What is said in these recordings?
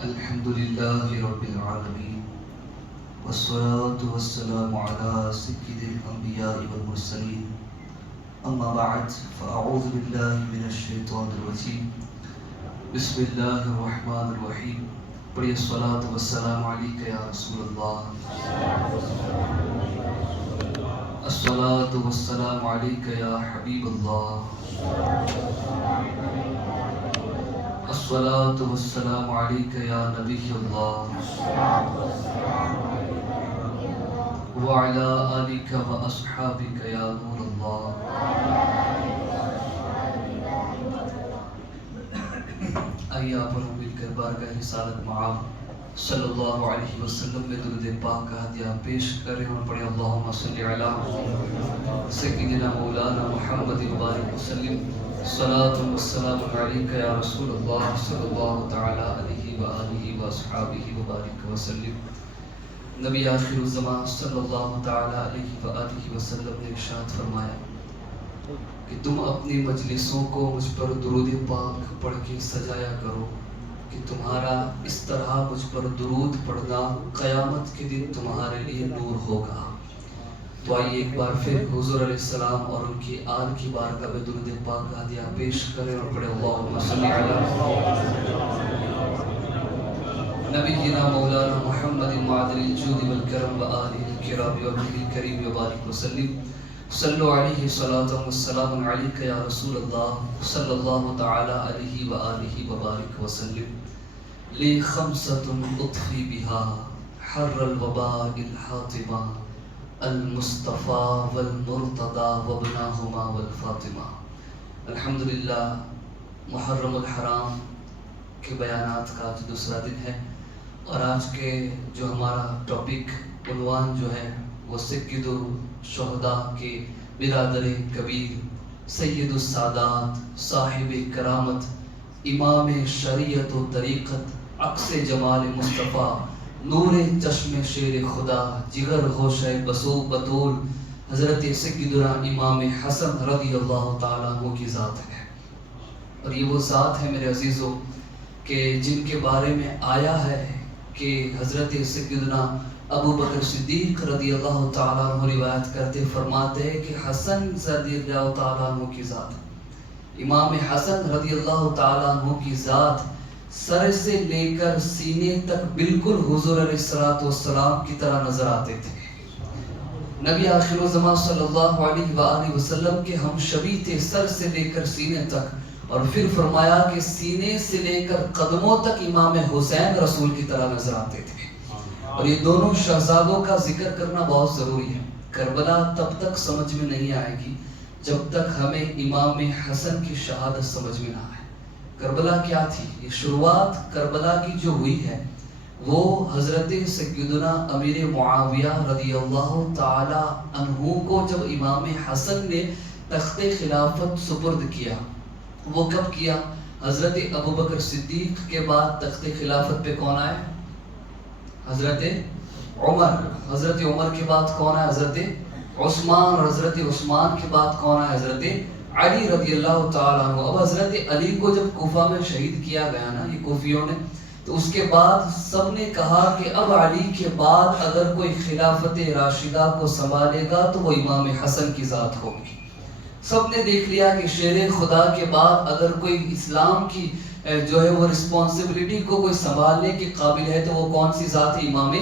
الحمد لله رب العالمين والصلاة والسلام على سيد الأنبياء والمرسلين أما بعد فأعوذ بالله من الشيطان الرجيم بسم الله الرحمن الرحيم بڑی الصلاة والسلام عليك يا رسول الله الصلاة والسلام عليك يا حبيب الله الصلاة والسلام عليك يا نبي الله وعلى آلك وأصحابك يا نور الله. آئیے آپ اور مل کر بارگاہ رسالت معاب صلی اللہ علیہ وسلم میں درود پاک کا ہدیہ پیش کریں اور پڑھیں اللہم صلی علی سیدنا مولانا محمد بارک وسلم صلاۃ والسلام علیک یا رسول اللہ صلی اللہ تعالی علیہ وآلہ وصحبہ وبارک وسلم. نبی آخر الزمان صلی اللہ تعالی علیہ وآلہ وسلم نے ارشاد فرمایا کہ تم اپنی مجلسوں کو مجھ پر درود پاک پڑھ کے سجایا کرو کہ تمہارا اس طرح مجھ پر درود پڑھنا قیامت کے دن تمہارے لیے نور ہوگا. تو آئیے ایک بار پھر حضور علیہ السلام اور ان کی آل کی بارگاہ میں درود پاک کا ہدیہ پیش کریں اور پڑھیں اللہم صلی علی نبینا مولانا محمد معدن الجود والکرم وآلہ الکرام وابنہ الکریم وبارک وسلم. صلو علیہ صلاۃ والسلام علیک یا رسول اللہ صلی اللہ تعالی علیہ وآلہ وبارک وسلم. لی خمسۃ اطفی بہا حر الوباء الحاطمہ المصطفیٰ والمرتضیٰ وابناہما والفاطمہ. الحمدللہ محرم الحرام کے بیانات کا آج دوسرا دن ہے اور آج کے جو ہمارا ٹاپک عنوان جو ہے وہ سید الشہداء کے برادر کبیر سید السادات صاحب کرامت امام شریعت و طریقت عکس جمال مصطفیٰ نور چشم شیر خدا جگر ہوشہ بسو بطول حضرت سیدنا امام حسن رضی اللہ تعالیٰ عنہ کی ذات ہے. اور یہ وہ ذات ہے میرے عزیزوں کہ جن کے بارے میں آیا ہے کہ حضرت سیدنا ابو بکر صدیق رضی اللہ تعالیٰ عنہ روایت کرتے فرماتے ہیں کہ حسن رضی اللہ تعالیٰ عنہ کی ذات, امام حسن رضی اللہ تعالیٰ عنہ کی ذات سر سے لے کر سینے تک بالکل حضور علیہ السلام کی طرح نظر آتے تھے. نبی آخر الزمان صلی اللہ علیہ وآلہ وسلم کے ہم شبیہ تھے سر سے لے کر سینے تک. اور پھر فرمایا کہ سینے سے لے کر قدموں تک امام حسین رسول کی طرح نظر آتے تھے. اور یہ دونوں شہزادوں کا ذکر کرنا بہت ضروری ہے. کربلا تب تک سمجھ میں نہیں آئے گی جب تک ہمیں امام حسن کی شہادت سمجھ میں نہ آئے. کربلا کیا تھی؟ یہ شروعات کربلا کی جو ہوئی ہے وہ حضرت سیدنا امیر معاویہ رضی اللہ تعالی عنہ کو جب امام حسن نے تخت خلافت سپرد کیا. وہ کب کیا؟ حضرت ابو بکر صدیق کے بعد تخت خلافت پہ کون آئے؟ حضرت عمر. حضرت عمر کے بعد کون آئے؟ حضرت عثمان. اور حضرت عثمان کے بعد کون آئے؟ حضرت علی رضی اللہ تعالیٰ عنہ. اب حضرت علی کو جب کوفہ میں شہید کیا گیا نا یہ کوفیوں نے, تو اس کے بعد سب نے کہا کہ اب علی کے بعد اگر کوئی خلافت راشدہ کو سنبھالے گا تو وہ امام حسن کی ذات ہوگی. سب نے دیکھ لیا کہ شیر خدا کے بعد اگر کوئی اسلام کی جو ہے وہ رسپانسبلٹی کو کوئی سنبھالنے کے قابل ہے تو وہ کون سی ذات ہے؟ امام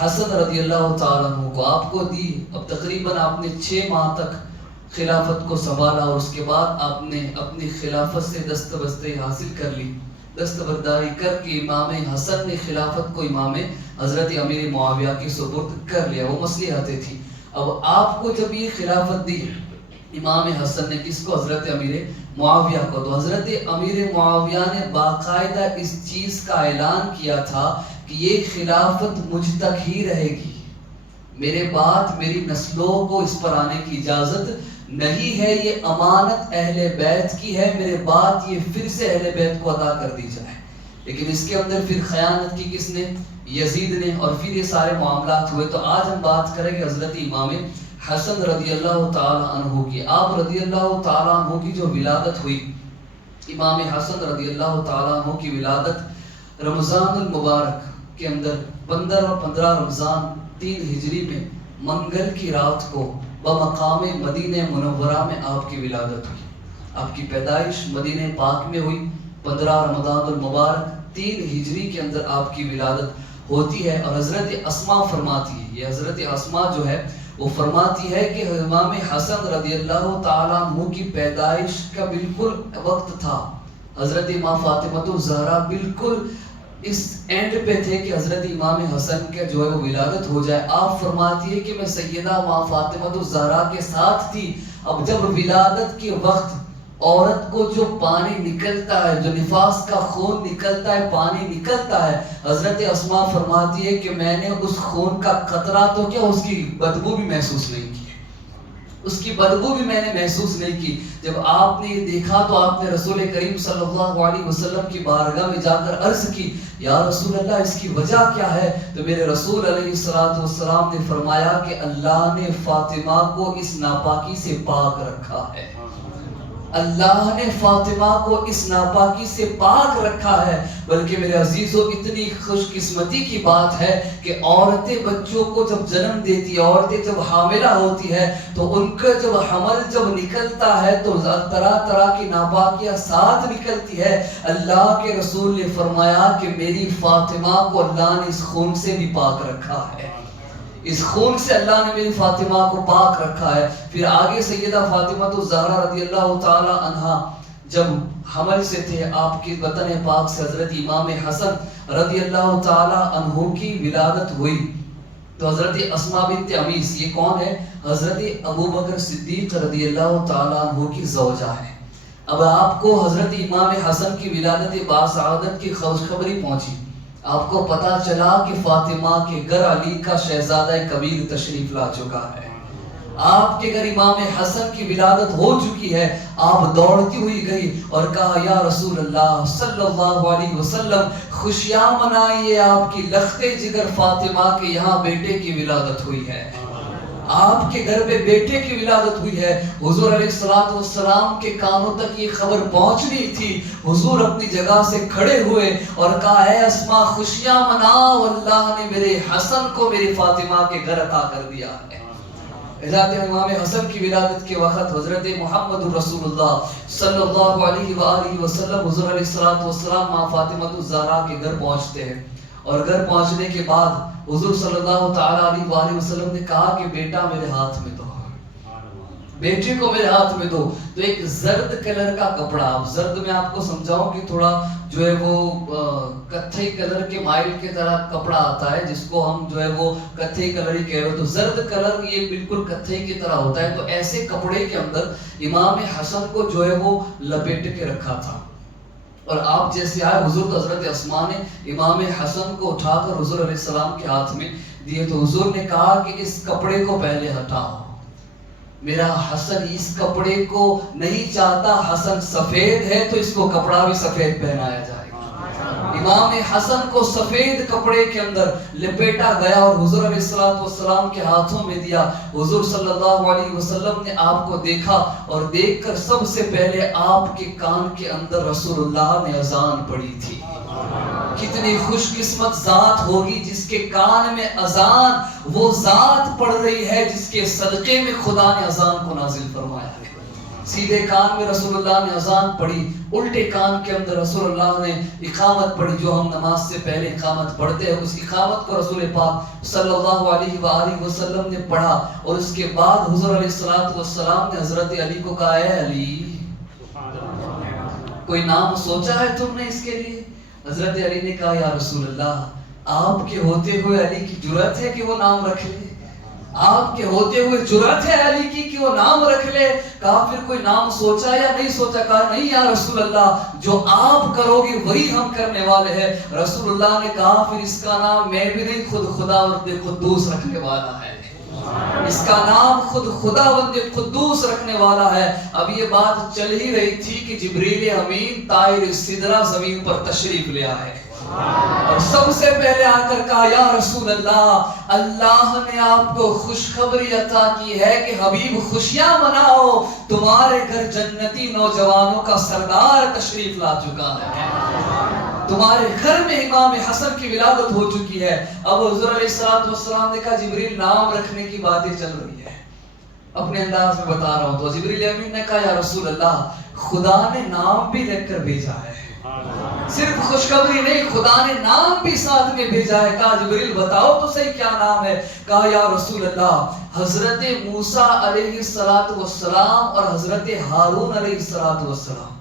حسن رضی اللہ تعالیٰ عنہ کو آپ کو دی. اب تقریباً آپ نے 6 ماہ تک خلافت کو سنبھالا اور اس کے بعد آپ نے اپنی خلافت سے دستبرداری حاصل کر لی. دستبرداری کر کے امام حسن نے خلافت کو امام حضرت امیر معاویہ کی سپرد کر لیا. وہ مصلحتیں تھی. اب آپ کو جب یہ خلافت دی امام حسن نے کس کو؟ حضرت امیر معاویہ کو. تو حضرت امیر معاویہ نے باقاعدہ اس چیز کا اعلان کیا تھا کہ یہ خلافت مجھ تک ہی رہے گی, میرے بعد میری نسلوں کو اس پر آنے کی اجازت نہیں ہے. یہ امانت اہل بیت کی ہے, میرے بعد یہ پھر سے اہل بیت کو ادا کر دی جائے. لیکن اس کے اندر پھر خیانت کی کس نے؟ یزید نے. اور پھر یہ سارے معاملات ہوئے. تو آج ہم بات کریں گے حضرت امام حسن رضی اللہ تعالی عنہ کی. آپ رضی اللہ تعالی عنہ کی جو ولادت ہوئی, امام حسن رضی اللہ تعالی عنہ کی ولادت رمضان المبارک کے اندر 15 رمضان 3 ہجری میں منگل کی رات کو بمقام مدینہ منورہ میں آپ کی ولادت ہوئی. آپ کی پیدائش مدینہ پاک میں ہوئی. 15 رمضان المبارک 3 ہجری کے اندر آپ کی ولادت ہوتی ہے. اور حضرت اسماء فرماتی ہے، یہ حضرت اسماء جو ہے وہ فرماتی ہے کہ امام حسن رضی اللہ تعالیٰ عنہ کی پیدائش کا بالکل وقت تھا. حضرت امام فاطمہ الزہرا بالکل اس اینڈ پہ تھے کہ حضرت امام حسن کے جو ہے وہ ولادت ہو جائے. آپ فرماتی ہے کہ میں سیدہ امام فاطمہ الزہرا کے ساتھ تھی. اب جب ولادت کے وقت عورت کو جو پانی نکلتا ہے، جو نفاس کا خون نکلتا ہے، پانی نکلتا ہے، حضرت اسماء فرماتی ہے کہ میں نے اس خون کا قطرہ تو کیا اس کی بدبو بھی محسوس نہیں کی، اس کی بدبو بھی میں نے محسوس نہیں کی. جب آپ نے یہ دیکھا تو آپ نے رسول کریم صلی اللہ علیہ وسلم کی بارگاہ میں جا کر عرض کی، یا رسول اللہ اس کی وجہ کیا ہے؟ تو میرے رسول علیہ السلام نے فرمایا کہ اللہ نے فاطمہ کو اس ناپاکی سے پاک رکھا ہے. اللہ نے فاطمہ کو اس ناپاکی سے پاک رکھا ہے. بلکہ میرے عزیزوں اتنی خوش قسمتی کی بات ہے کہ عورتیں بچوں کو جب جنم دیتی، عورتیں جب حاملہ ہوتی ہے تو ان کا جب حمل جب نکلتا ہے تو طرح طرح کی ناپاکیاں ساتھ نکلتی ہے. اللہ کے رسول نے فرمایا کہ میری فاطمہ کو اللہ نے اس خون سے بھی پاک رکھا ہے، اس خون سے اللہ نے میری فاطمہ کو پاک رکھا ہے. پھر آگے سیدہ فاطمہ الزہرا رضی اللہ تعالی عنہا جب حمل سے تھے، آپ کے وطن پاک سے حضرت امام حسن رضی اللہ تعالی عنہ کی ولادت ہوئی. تو حضرت اسماء بنت عمیس، یہ کون ہے؟ حضرت ابو بکر صدیق رضی اللہ تعالی عنہ کی زوجہ ہے. اب آپ کو حضرت امام حسن کی ولادت باسعادت کی خوشخبری پہنچی. آپ کو پتا چلا کہ فاطمہ کے گھر علی کا شہزادہ کبیر تشریف لا چکا ہے. آپ کے گھر امام حسن کی ولادت ہو چکی ہے. آپ دوڑتی ہوئی گئی اور کہا، یا رسول اللہ صلی اللہ علیہ وسلم خوشیاں منائیے، آپ کی لخت جگر فاطمہ کے یہاں بیٹے کی ولادت ہوئی ہے. آپ کے گھر پہ بیٹے کی ولادت ہوئی ہے. حضور علیہ السلام کے کانوں تک یہ خبر پہنچنی تھی. حضور اپنی جگہ سے کھڑے ہوئے اور کہا، اے اسماء خوشیاں مناؤ، اللہ نے میرے حسن کو میری فاطمہ کے گھر عطا کر دیا ہے. حضرت امام حسن کی ولادت کے وقت حضرت محمد رسول اللہ صلی اللہ علیہ وآلہ وسلم حضور علیہ السلام ماں فاطمہ الزہرا کے گھر پہنچتے ہیں. اور گھر پہنچنے کے بعد حضور صلی اللہ تعالی علیہ وآلہ وسلم نے کہا کہ بیٹا میرے ہاتھ میں دو، بیٹے کو میرے ہاتھ میں دو. تو ایک زرد کلر کا کپڑا، اب زرد میں آپ کو سمجھاؤں کہ تھوڑا جو ہے وہ کتھئی کلر کے مائل کے طرح کپڑا آتا ہے جس کو ہم جو ہے وہ کتھئی کلر ہی کہہ رہے ہیں. تو زرد کلر یہ بالکل کتھئی کی طرح ہوتا ہے. تو ایسے کپڑے کے اندر امام حسن کو جو ہے وہ لپیٹ کے رکھا تھا. اور آپ جیسے آئے حضور تو حضرت اسماء نے امام حسن کو اٹھا کر حضور علیہ السلام کے ہاتھ میں دیے. تو حضور نے کہا کہ اس کپڑے کو پہلے ہٹاؤ، میرا حسن اس کپڑے کو نہیں چاہتا. حسن سفید ہے تو اس کو کپڑا بھی سفید پہنایا جائے. امام حسن کو سفید کپڑے کے اندر لپیٹا گیا اور حضور علیہ السلام کے ہاتھوں میں دیا. حضور صلی اللہ علیہ وسلم نے آپ کو دیکھا اور دیکھ کر سب سے پہلے آپ کے کان کے اندر رسول اللہ نے اذان پڑھی تھی. کتنی خوش قسمت ذات ہوگی جس کے کان میں اذان وہ ذات پڑھ رہی ہے جس کے صدقے میں خدا نے اذان کو نازل فرمایا ہے. سیدھے کان میں رسول اللہ نے اذان پڑھی، الٹے کان کے اندر رسول اللہ نے اقامت پڑھی جو ہم نماز سے پہلے اقامت پڑھتے ہیں. اس اقامت کو رسول پاک صلی اللہ علیہ وآلہ وسلم نے پڑھا اور اس کے بعد حضور علیہ السلام نے حضرت علی کو کہا، اے علی کوئی نام سوچا ہے تم نے اس کے لیے؟ حضرت علی نے کہا، یا رسول اللہ آپ کے ہوتے ہوئے علی کی جرأت ہے کہ وہ نام رکھ لے؟ آپ کے ہوتے ہوئے جرأت ہے علی کی کہ وہ نام رکھ لے؟ کہا پھر کوئی نام سوچا یا نہیں سوچا؟ کہا نہیں یا رسول اللہ جو آپ کرو گے وہی ہم کرنے والے ہیں. رسول اللہ نے کہا پھر اس کا نام میں بھی نہیں خود خداوند قدوس رکھنے والا ہے. اس کا نام خود خداوند قدوس رکھنے والا ہے. اب یہ بات چل ہی رہی تھی کہ جبریل امین طائر سدرہ زمین پر تشریف لے آئے اور سب سے پہلے آ کر کہا، یا رسول اللہ اللہ نے آپ کو خوشخبری عطا کی ہے کہ حبیب خوشیاں مناؤ، تمہارے گھر جنتی نوجوانوں کا سردار تشریف لا چکا ہے. تمہارے گھر میں امام حسن کی ولادت ہو چکی ہے. اب حضور علیہ السلام نے کہا جبریل نام رکھنے کی باتیں چل رہی ہے, اپنے انداز میں بتا رہا ہوں. تو جبریل امین نے کہا یا رسول اللہ خدا نے نام بھی لکھ کر بھیجا ہے, صرف خوشخبری نہیں, خدا نے نام بھی ساتھ میں بھیجا ہے. کہا جبریل بتاؤ تو صحیح کیا نام ہے. کہا یا رسول اللہ حضرت موسیٰ علیہ السلام اور حضرت ہارون علیہ السلام,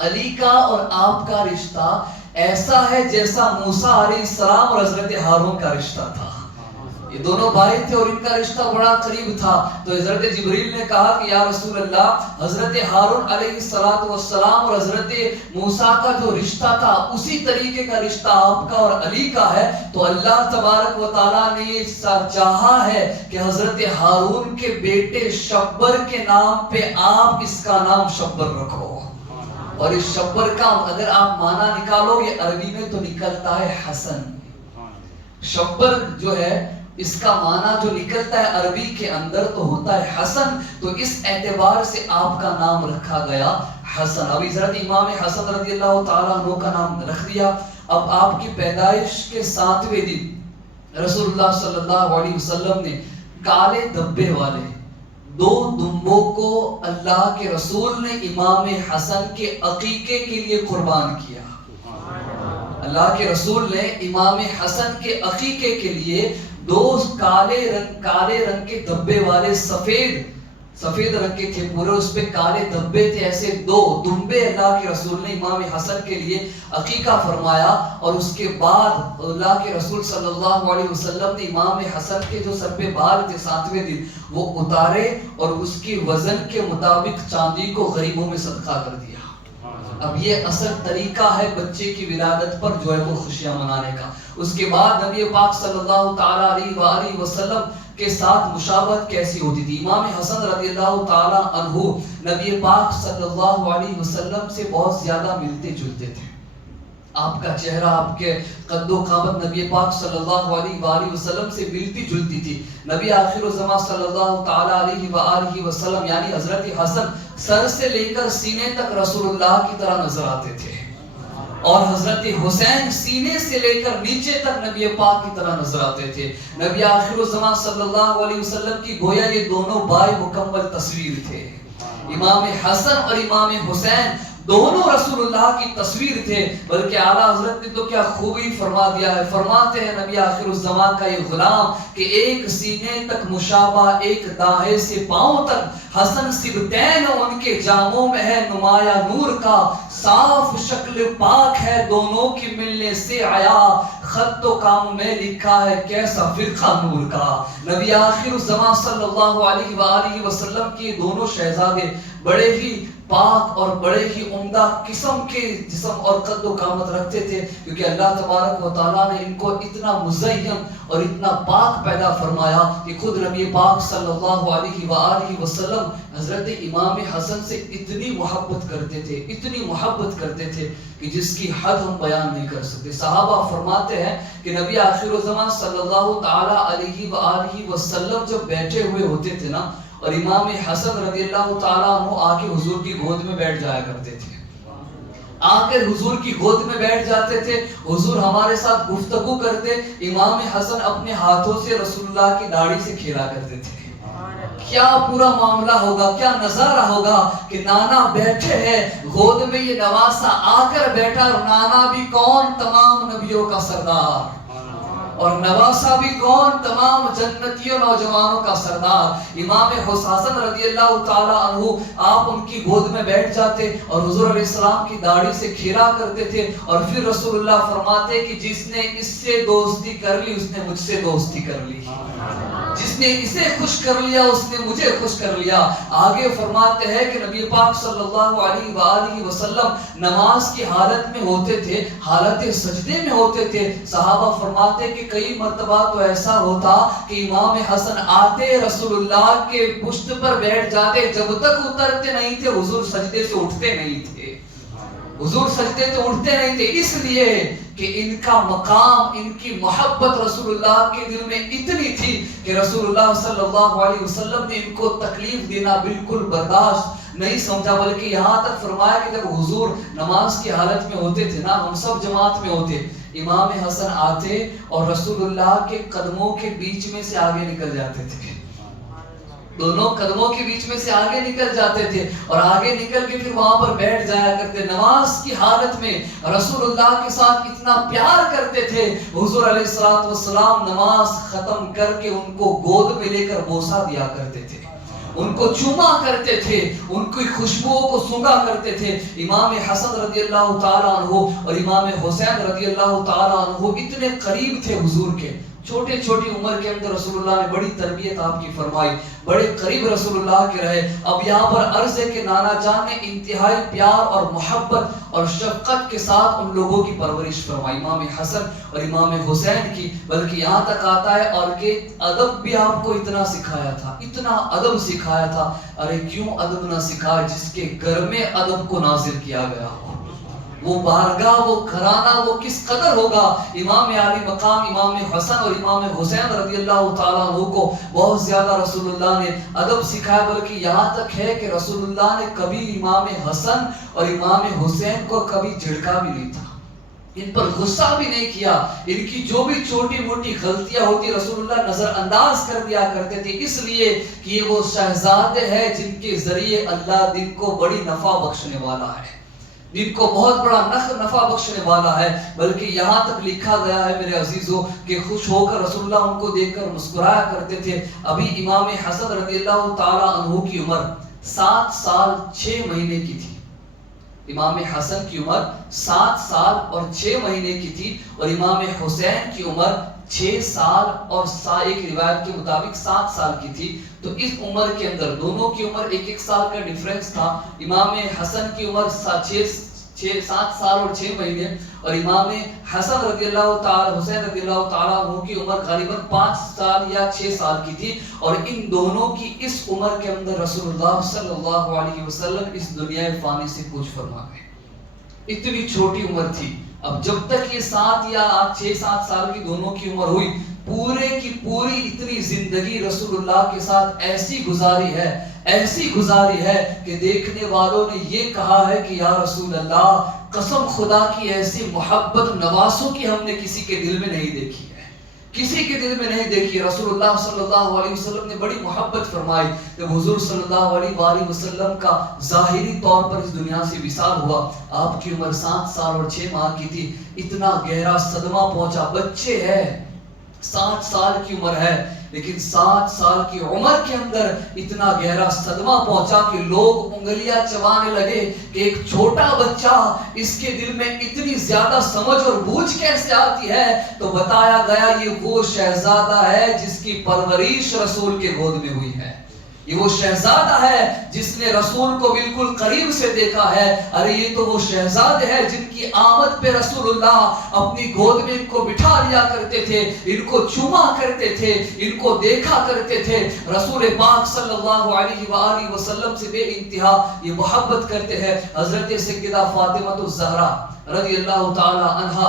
علی کا اور آپ کا رشتہ ایسا ہے جیسا موسیٰ علیہ السلام اور حضرت ہارون کا رشتہ تھا. یہ دونوں بھائی تھے اور ان کا رشتہ بڑا قریب تھا. تو حضرت جبریل نے کہا کہ یا رسول اللہ حضرت ہارون علیہ السلام اور حضرت موسیٰ کا جو رشتہ تھا اسی طریقے کا رشتہ آپ کا اور علی کا ہے. تو اللہ تبارک و تعالیٰ نے یہ چاہا ہے کہ حضرت ہارون کے بیٹے شبر کے نام پہ آپ اس کا نام شبر رکھو. اور اس شبر کا اگر آپ معنی نکالو گے عربی میں تو نکلتا ہے حسن. شبر جو ہے اس کا معنی جو نکلتا ہے عربی کے اندر تو ہوتا ہے حسن. تو اس اعتبار سے آپ کا نام رکھا گیا حسن. اب حضرت امام حسن رضی اللہ تعالیٰ عنہ کا نام رکھ دیا. اب آپ کی پیدائش کے 7ویں دن رسول اللہ صلی اللہ علیہ وسلم نے کالے دبے والے 2 دمبوں کو اللہ کے رسول نے امام حسن کے عقیقے کے لیے قربان کیا. اللہ کے رسول نے امام حسن کے عقیقے کے لیے 2 کالے رنگ کے دبے والے سفید رنگ کے تھے پورے, اس پہ کالے دبے تھے, ایسے 2 دمبے اللہ کے رسول نے امام حسن کے لیے عقیقہ فرمایا. اور اس کے بعد اللہ کے رسول صلی اللہ علیہ وسلم نے امام حسن کے جو سر پہ بال تھے 7ویں دن وہ اتارے اور اس کی وزن کے مطابق چاندی کو غریبوں میں صدقہ کر دیا. اب یہ اصل طریقہ ہے بچے کی ولادت پر جو ہے وہ خوشیاں منانے کا. اس کے بعد نبی پاک صلی اللہ تعالیٰ علیہ وسلم کے ساتھ مشابہت کیسی ہوتی تھی. امام حسن رضی اللہ تعالیٰ عنہ نبی پاک صلی اللہ علیہ وسلم سے بہت زیادہ ملتے جلتے تھے. آپ کا چہرہ, آپ کے قد و قامت نبی پاک صلی اللہ علیہ وسلم سے ملتی جلتی تھی. نبی آخر الزمان صلی اللہ تعالیٰ علیہ وسلم یعنی حضرت حسن سر سے لے کر سینے تک رسول اللہ کی طرح نظر آتے تھے, اور حضرت حسین سینے سے لے کر نیچے تک نبی پاک کی طرح نظر آتے تھے. نبی آخر الزمان صلی اللہ علیہ وسلم کی گویا یہ دونوں بھائی مکمل تصویر تھے. امام حسن اور امام حسین دونوں رسول اللہ کی تصویر تھے. بلکہ اعلیٰ حضرت نے تو کیا خوبی فرما دیا ہے. فرماتے ہیں نبی آخر الزمان کا یہ غلام کہ ایک سینے تک مشابہ, ایک داہے سے پاؤں تک حسن سبتین ان کے جاموں میں ہے نمایاں نور کا, صاف شکل پاک ہے دونوں کی ملنے سے آیا, خط و کام میں لکھا ہے کیسا فرقہ نور کا. نبی آخر الزمان صلی اللہ علیہ وسلم کے دونوں شہزادے بڑے ہی پاک اور بڑے ہی عمدہ قسم کے جسم اور قد و قامت رکھتے تھے, کیونکہ اللہ تبارک و تعالیٰ نے ان کو اتنا مزین اور اتنا پاک پیدا فرمایا کہ خود نبی پاک صلی اللہ علیہ وسلم حضرت امام حسن سے اتنی محبت کرتے تھے کہ جس کی حد ہم بیان نہیں کر سکتے. صحابہ فرماتے ہیں کہ نبی آخر الزمان صلی اللہ تعالیٰ علیہ وسلم جب بیٹھے ہوئے ہوتے تھے نا, اور امام حسن رضی اللہ تعالیٰ عنہ آ کے حضور کی گود میں بیٹھ جایا کرتے تھے, آ کر حضور کی گود میں بیٹھ جاتے تھے, حضور ہمارے ساتھ گفتگو کرتے, امام حسن اپنے ہاتھوں سے رسول اللہ کی داڑھی سے کھیلا کرتے تھے. کیا پورا معاملہ ہوگا, کیا نظارہ ہوگا کہ نانا بیٹھے ہیں گود میں, یہ نواسا آ کر بیٹھا, اور نانا بھی کون, تمام نبیوں کا سردار, اور نواسا بھی کون, تمام جنتیوں نوجوانوں کا سردار. امام حسن رضی اللہ تعالیٰ عنہ آپ ان کی گود میں بیٹھ جاتے اور حضور علیہ السلام کی داڑھی سے کھیلا کرتے تھے, اور پھر رسول اللہ فرماتے کہ جس نے اس سے دوستی کر لی اس نے مجھ سے دوستی کر لی, جس نے اسے خوش کر لیا اس نے مجھے خوش کر لیا. آگے فرماتے ہیں کہ نبی پاک صلی اللہ علیہ وسلم نماز کی حالت میں ہوتے تھے, حالت سجدے میں ہوتے تھے. صحابہ فرماتے کہ کئی مرتبہ تو ایسا ہوتا کہ امام حسن آتے رسول اللہ کے پشت پر بیٹھ جاتے, جب تک اترتے نہیں تھے حضور سجدے سے اٹھتے نہیں تھے, اس لیے کہ ان کا مقام, ان کی محبت رسول اللہ کے دل میں اتنی تھی کہ رسول اللہ صلی اللہ علیہ وسلم نے ان کو تکلیف دینا بالکل برداشت نہیں سمجھا، بلکہ یہاں تک فرمایا کہ جب حضور نماز کی حالت میں ہوتے تھے نا، ہم سب جماعت میں ہوتے، امام حسن آتے اور رسول اللہ کے قدموں کے بیچ میں سے آگے نکل جاتے تھے، دونوں قدموں کے بیچ میں سے آگے نکل جاتے تھے اور آگے نکل کے پھر وہاں پر بیٹھ جایا کرتے. نماز کی حالت میں رسول اللہ کے ساتھ اتنا پیار کرتے تھے. حضور علیہ الصلوۃ والسلام نماز ختم کر کے ان کو گود میں لے کر بوسہ دیا کرتے تھے، ان کو چوما کرتے تھے، ان کی خوشبوؤں کو سونگا کرتے تھے. امام حسن رضی اللہ تعالیٰ عنہ اور امام حسین رضی اللہ تعالیٰ عنہ اتنے قریب تھے حضور کے، چھوٹے چھوٹی عمر کے اندر رسول اللہ نے بڑی تربیت آپ کی فرمائی، بڑے قریب رسول اللہ کے رہے. اب یہاں پر عرض ہے کہ نانا جان نے انتہائی پیار اور محبت اور شفقت کے ساتھ ان لوگوں کی پرورش فرمائی، امام حسن اور امام حسین کی. بلکہ یہاں تک آتا ہے اور کہ ادب بھی آپ کو اتنا سکھایا تھا، اتنا ادب سکھایا تھا. ارے کیوں ادب نہ سکھایا جس کے گھر میں ادب کو نازل کیا گیا ہو، وہ بارگاہ، وہ گھرانہ وہ کس قدر ہوگا. امام علی مقام امام حسن اور امام حسین رضی اللہ تعالیٰ عنہ کو بہت زیادہ رسول اللہ نے ادب سکھایا. بلکہ یہاں تک ہے کہ رسول اللہ نے کبھی امام حسن اور امام حسین کو کبھی جھڑکا بھی نہیں تھا، ان پر غصہ بھی نہیں کیا. ان کی جو بھی چھوٹی موٹی غلطیاں ہوتی رسول اللہ نظر انداز کر دیا کرتے تھے، اس لیے کہ یہ وہ شہزادے ہیں جن کے ذریعے اللہ دن کو بڑی نفع بخشنے والا ہے، جن کو بہت بڑا نفع بخشنے والا ہے. بلکہ یہاں تک لکھا گیا ہے میرے عزیزوں کہ خوش ہو کر رسول اللہ ان کو دیکھ کر مسکرایا کرتے تھے. ابھی امام حسن رضی اللہ تعالیٰ عنہ کی عمر 7 سال 6 مہینے کی تھی، امام حسن کی عمر 7 سال اور 6 مہینے کی تھی اور امام حسین کی عمر 6 سال اور ایک روایت کے مطابق 7 سال کی تھی. تو اس عمر کے اندر دونوں کی عمر 1 سال کا ڈیفرنس تھا. امام حسن کی عمر 7 سال اور 6 مہینے اور امام حسن رضی اللہ تعالیٰ حسین رضی اللہ تعالیٰ عنہ کی عمر غالباً 5 سال یا 6 سال کی تھی. اور ان دونوں کی اس عمر کے اندر رسول اللہ صلی اللہ علیہ وسلم اس دنیا فانی سے کچھ فرما گئے. اتنی چھوٹی عمر تھی. اب جب تک یہ 7 یا 6-7 سال کی دونوں کی عمر ہوئی، پورے کی پوری اتنی زندگی رسول اللہ کے ساتھ ایسی گزاری ہے کہ دیکھنے والوں نے یہ کہا ہے کہ یا رسول اللہ قسم خدا کی ایسی محبت نواسوں کی ہم نے کسی کے دل میں نہیں دیکھی ہے، کسی کے دل میں نہیں دیکھی. رسول اللہ صلی اللہ علیہ وسلم نے بڑی محبت فرمائی. جب حضور صلی اللہ علیہ وسلم کا ظاہری طور پر اس دنیا سے وصال ہوا، آپ کی عمر 7 سال اور 6 ماہ کی تھی. اتنا گہرا صدمہ پہنچا. بچے ہے، 7 سال کی عمر ہے، لیکن 7 سال کی عمر کے اندر اتنا گہرا صدمہ پہنچا کہ لوگ انگلیاں چبانے لگے کہ ایک چھوٹا بچہ، اس کے دل میں اتنی زیادہ سمجھ اور بوجھ کیسے آتی ہے. تو بتایا گیا یہ وہ شہزادہ ہے جس کی پرورش رسول کے گود میں ہوئی ہے، یہ وہ شہزادہ ہے جس نے رسول کو بالکل قریب سے دیکھا ہے. ارے یہ تو وہ شہزادے ہیں جن کی آمد پہ رسول اللہ اپنی گود میں ان کو بٹھا لیا کرتے تھے، ان کو چوما کرتے تھے، ان کو دیکھا کرتے تھے. رسول پاک صلی اللہ علیہ وآلہ وسلم سے بے انتہا یہ محبت کرتے ہیں. حضرت سیدہ فاطمہ الزہرا رضی اللہ تعالی عنہا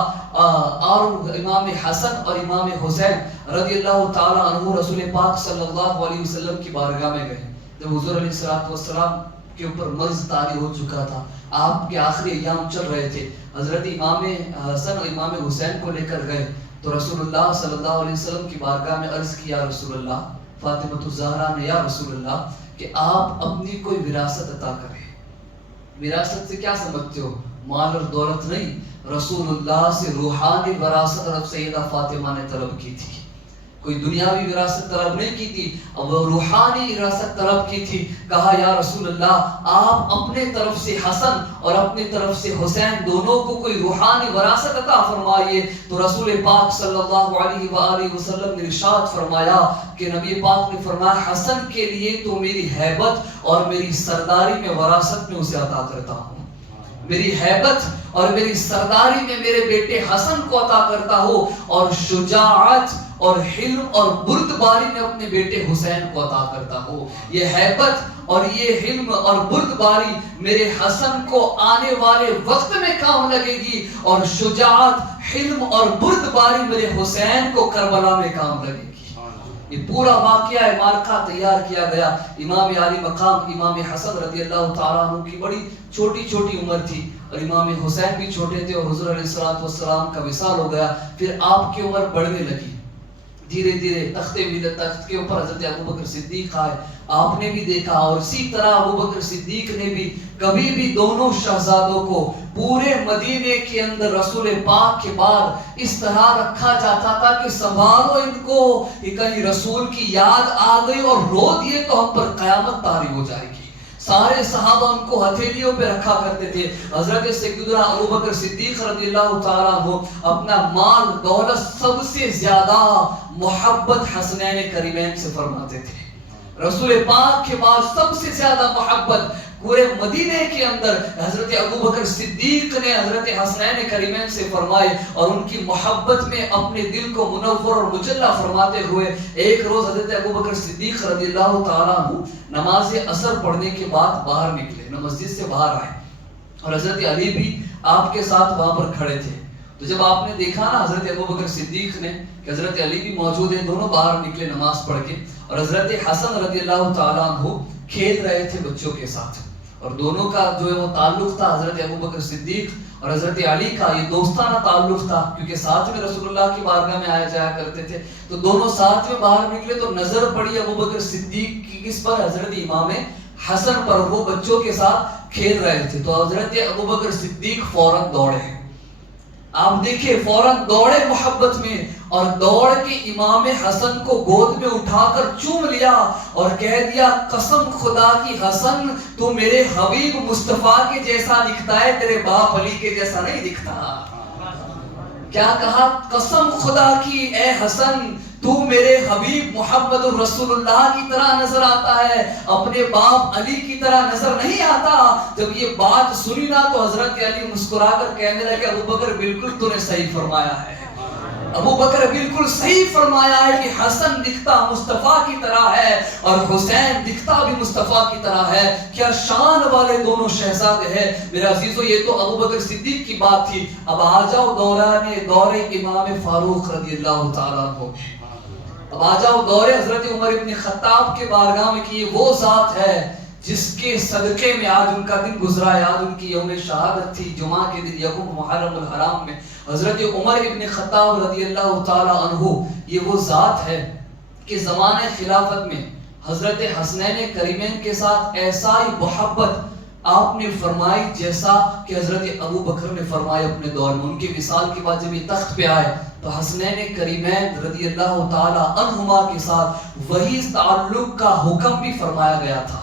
اور امام حسن اور امام حسین رضی اللہ تعالی عنہ رسول پاک صلی اللہ علیہ وسلم کی بارگاہ میں گئے. جب حضور علیہ الصلوۃ والسلام کے اوپر مرض طاری ہو چکا تھا، آپ کے آخری ایام چل رہے تھے، حضرت امام حسن اور امام حسین کو لے کر گئے تو رسول اللہ صلی اللہ علیہ وسلم کی بارگاہ میں عرض کیا رسول اللہ، فاطمہ الزہرا نے، یا رسول اللہ کہ آپ اپنی کوئی وراثت عطا کریں. وراثت سے کیا سمجھتے ہو؟ مال اور دولت نہیں، رسول اللہ سے روحانی وراثت رب سیدہ فاطمہ نے طلب کی تھی. کوئی دنیاوی وراثت طلب نہیں کی تھی، وہ روحانی وراثت طلب کی تھی. کہا یا رسول اللہ آپ اپنے طرف سے حسن اور اپنے طرف سے حسین دونوں کو کوئی روحانی وراثت عطا فرمائیے. تو رسول پاک صلی اللہ علیہ وآلہ وسلم نے ارشاد فرمایا کہ نبی پاک نے فرمایا حسن کے لیے تو میری ہیبت اور میری سرداری میں وراثت میں اسے عطا کرتا ہوں، میری ہیبت اور میری سرداری میں میرے بیٹے حسن کو عطا کرتا ہوں، اور شجاعت اور حلم اور بردباری میں اپنے بیٹے حسین کو عطا کرتا ہوں. یہ ہیبت اور یہ حلم اور بردباری میرے حسن کو آنے والے وقت میں کام لگے گی، اور شجاعت، حلم اور بردباری میرے حسین کو کربلا میں کام لگے گی. یہ پورا واقعہ مارکہ تیار کیا گیا. امام علی مقام امام حسن رضی اللہ تعالیٰ عنہ کی بڑی چھوٹی چھوٹی عمر تھی اور امام حسین بھی چھوٹے تھے اور حضور علیہ السلام کا وصال ہو گیا. پھر آپ کی عمر بڑھنے لگی دھیرے دھیرے. تخت کے اوپر حضرت ابوبکر صدیق آئے, آپ نے بھی دیکھا, اور اسی طرح ابوبکر صدیق نے بھی کبھی بھی دونوں شہزادوں کو پورے مدینے کے اندر رسول پاک کے بعد اس طرح رکھا جاتا تھا کہ سنبھالو ان کو, کہیں رسول کی یاد آ گئی اور رو دیے تو ہم پر قیامت طاری ہو جائے گی. سارے صحابہ ان کو ہتھیلیوں پہ رکھا کرتے تھے. حضرت سیدنا ابوبکر صدیق رضی اللہ تعالیٰ عنہ اپنا مال دولت سب سے زیادہ محبت حسنین کریمین سے فرماتے تھے. رسول پاک کے بعد سب سے زیادہ محبت پورے مدینے کے اندر حضرت ابوبکر صدیق نے حضرت حسنین کریمین سے فرمائے, اور ان کی محبت میں اپنے دل کو منور اور مجلہ فرماتے ہوئے ایک روز حضرت ابوبکر صدیق رضی اللہ تعالیٰ عنہ نماز عصر پڑھنے کے بعد باہر نکلے, مسجد سے باہر آئے, اور حضرت علی بھی آپ کے ساتھ وہاں پر کھڑے تھے. تو جب آپ نے دیکھا نا حضرت ابوبکر صدیق نے کہ حضرت علی بھی موجود ہیں, دونوں باہر نکلے نماز پڑھ کے, اور حضرت حسن رضی اللہ تعالیٰ عنہ کھیل رہے تھے بچوں کے ساتھ, اور دونوں کا جو ہے وہ تعلق تھا حضرت ابوبکر صدیق اور حضرت علی کا یہ دوستانہ تعلق تھا, کیونکہ ساتھ میں رسول اللہ کی بارگاہ میں آیا جایا کرتے تھے. تو دونوں ساتھ میں باہر نکلے تو نظر پڑی ابوبکر صدیق کی کس پر؟ حضرت امام حسن پر. وہ بچوں کے ساتھ کھیل رہے تھے. تو حضرت ابوبکر صدیق فوراً دوڑے, آپ دیکھیں فوراً دوڑے محبت میں, اور دوڑ کے امام حسن کو گود میں اٹھا کر چوم لیا اور کہہ دیا قسم خدا کی حسن تو میرے حبیب مصطفیٰ کے جیسا دکھتا ہے, تیرے باپ علی کے جیسا نہیں دکھتا. کیا کہا؟ قسم خدا کی اے حسن تو میرے حبیب محمد رسول اللہ کی طرح نظر آتا ہے, اپنے باپ علی کی طرح نظر نہیں آتا. جب یہ بات سنی نا تو حضرت علی مسکرا کر کہنے لگے ابوبکر بالکل تو نے صحیح فرمایا ہے, ابوبکر بالکل صحیح فرمایا ہے کہ حسن دکھتا مصطفیٰ کی طرح ہے اور حسین دکھتا بھی مصطفیٰ کی طرح ہے. کیا شان والے دونوں شہزادے ہیں میرے عزیزو. یہ تو ابوبکر صدیق کی بات تھی. اب آ جاؤ دور امام فاروق رضی اللہ تعالیٰ عنہ. اب آ جاؤ دور حضرت عمر ابن خطاب کے بارگاہ میں کہ یہ وہ ذات ہے جس کے صدقے میں آج ان کا دن گزرا ہے. آج ان کی یوم شہادت تھی, جمعہ کے دن یکم محرم الحرام میں حضرت عمر ابن خطاب رضی اللہ تعالی عنہ یہ وہ ذات ہے کہ زمانہ خلافت میں حضرت حسنین کریمین کے ساتھ ایسا ہی محبت آپ نے فرمائی جیسا کہ حضرت ابو بکر نے فرمایا اپنے دور میں. ان کے وصال کے بعد جب یہ تخت پہ آئے تو حسنین کریمین رضی اللہ تعالی عنہما کے ساتھ وہی تعلق کا حکم بھی فرمایا گیا تھا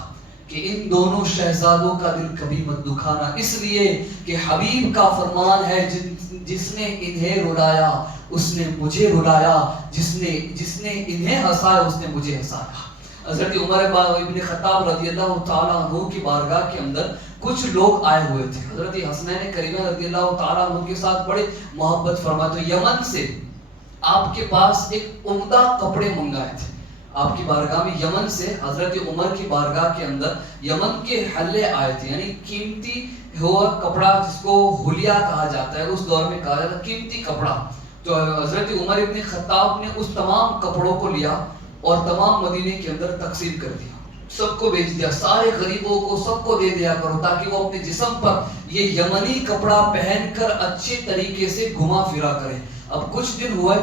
کہ ان دونوں شہزادوں کا دل کبھی مت دکھانا, اس لیے کہ حبیب کا فرمان ہے جس نے انہیں رلایا اس نے مجھے رلایا, جس نے انہیں ہنسایا اس نے مجھے ہنسایا. حضرت عمر ابن خطاب رضی اللہ تعالیٰ عنہ کی بارگاہ کے اندر کچھ لوگ آئے ہوئے تھے. حضرت حسنین کریمہ رضی اللہ تعالیٰ عنہ کے ساتھ بڑے محبت فرمائے. تو یمن سے آپ کے پاس ایک عمدہ کپڑے منگائے تھے آپ کی بارگاہ میں. یمن سے حضرت عمر کی بارگاہ کے اندر یمن کے حلے آئے تھے, یعنی قیمتی ہوا کپڑا جس کو حلیہ کہا جاتا ہے, اس دور میں کہا جاتا ہے قیمتی کپڑا. تو حضرت عمر ابن خطاب نے اس تمام کپڑوں کو لیا اور تمام مدینے کے اندر تقسیم کر دیا, سب کو بیچ دیا, سارے غریبوں کو سب کو دے دیا کرو تاکہ وہ اپنے جسم پر یہ یمنی کپڑا پہن کر اچھے طریقے سے گھما پھرا کرے. اب کچھ دن ہوئے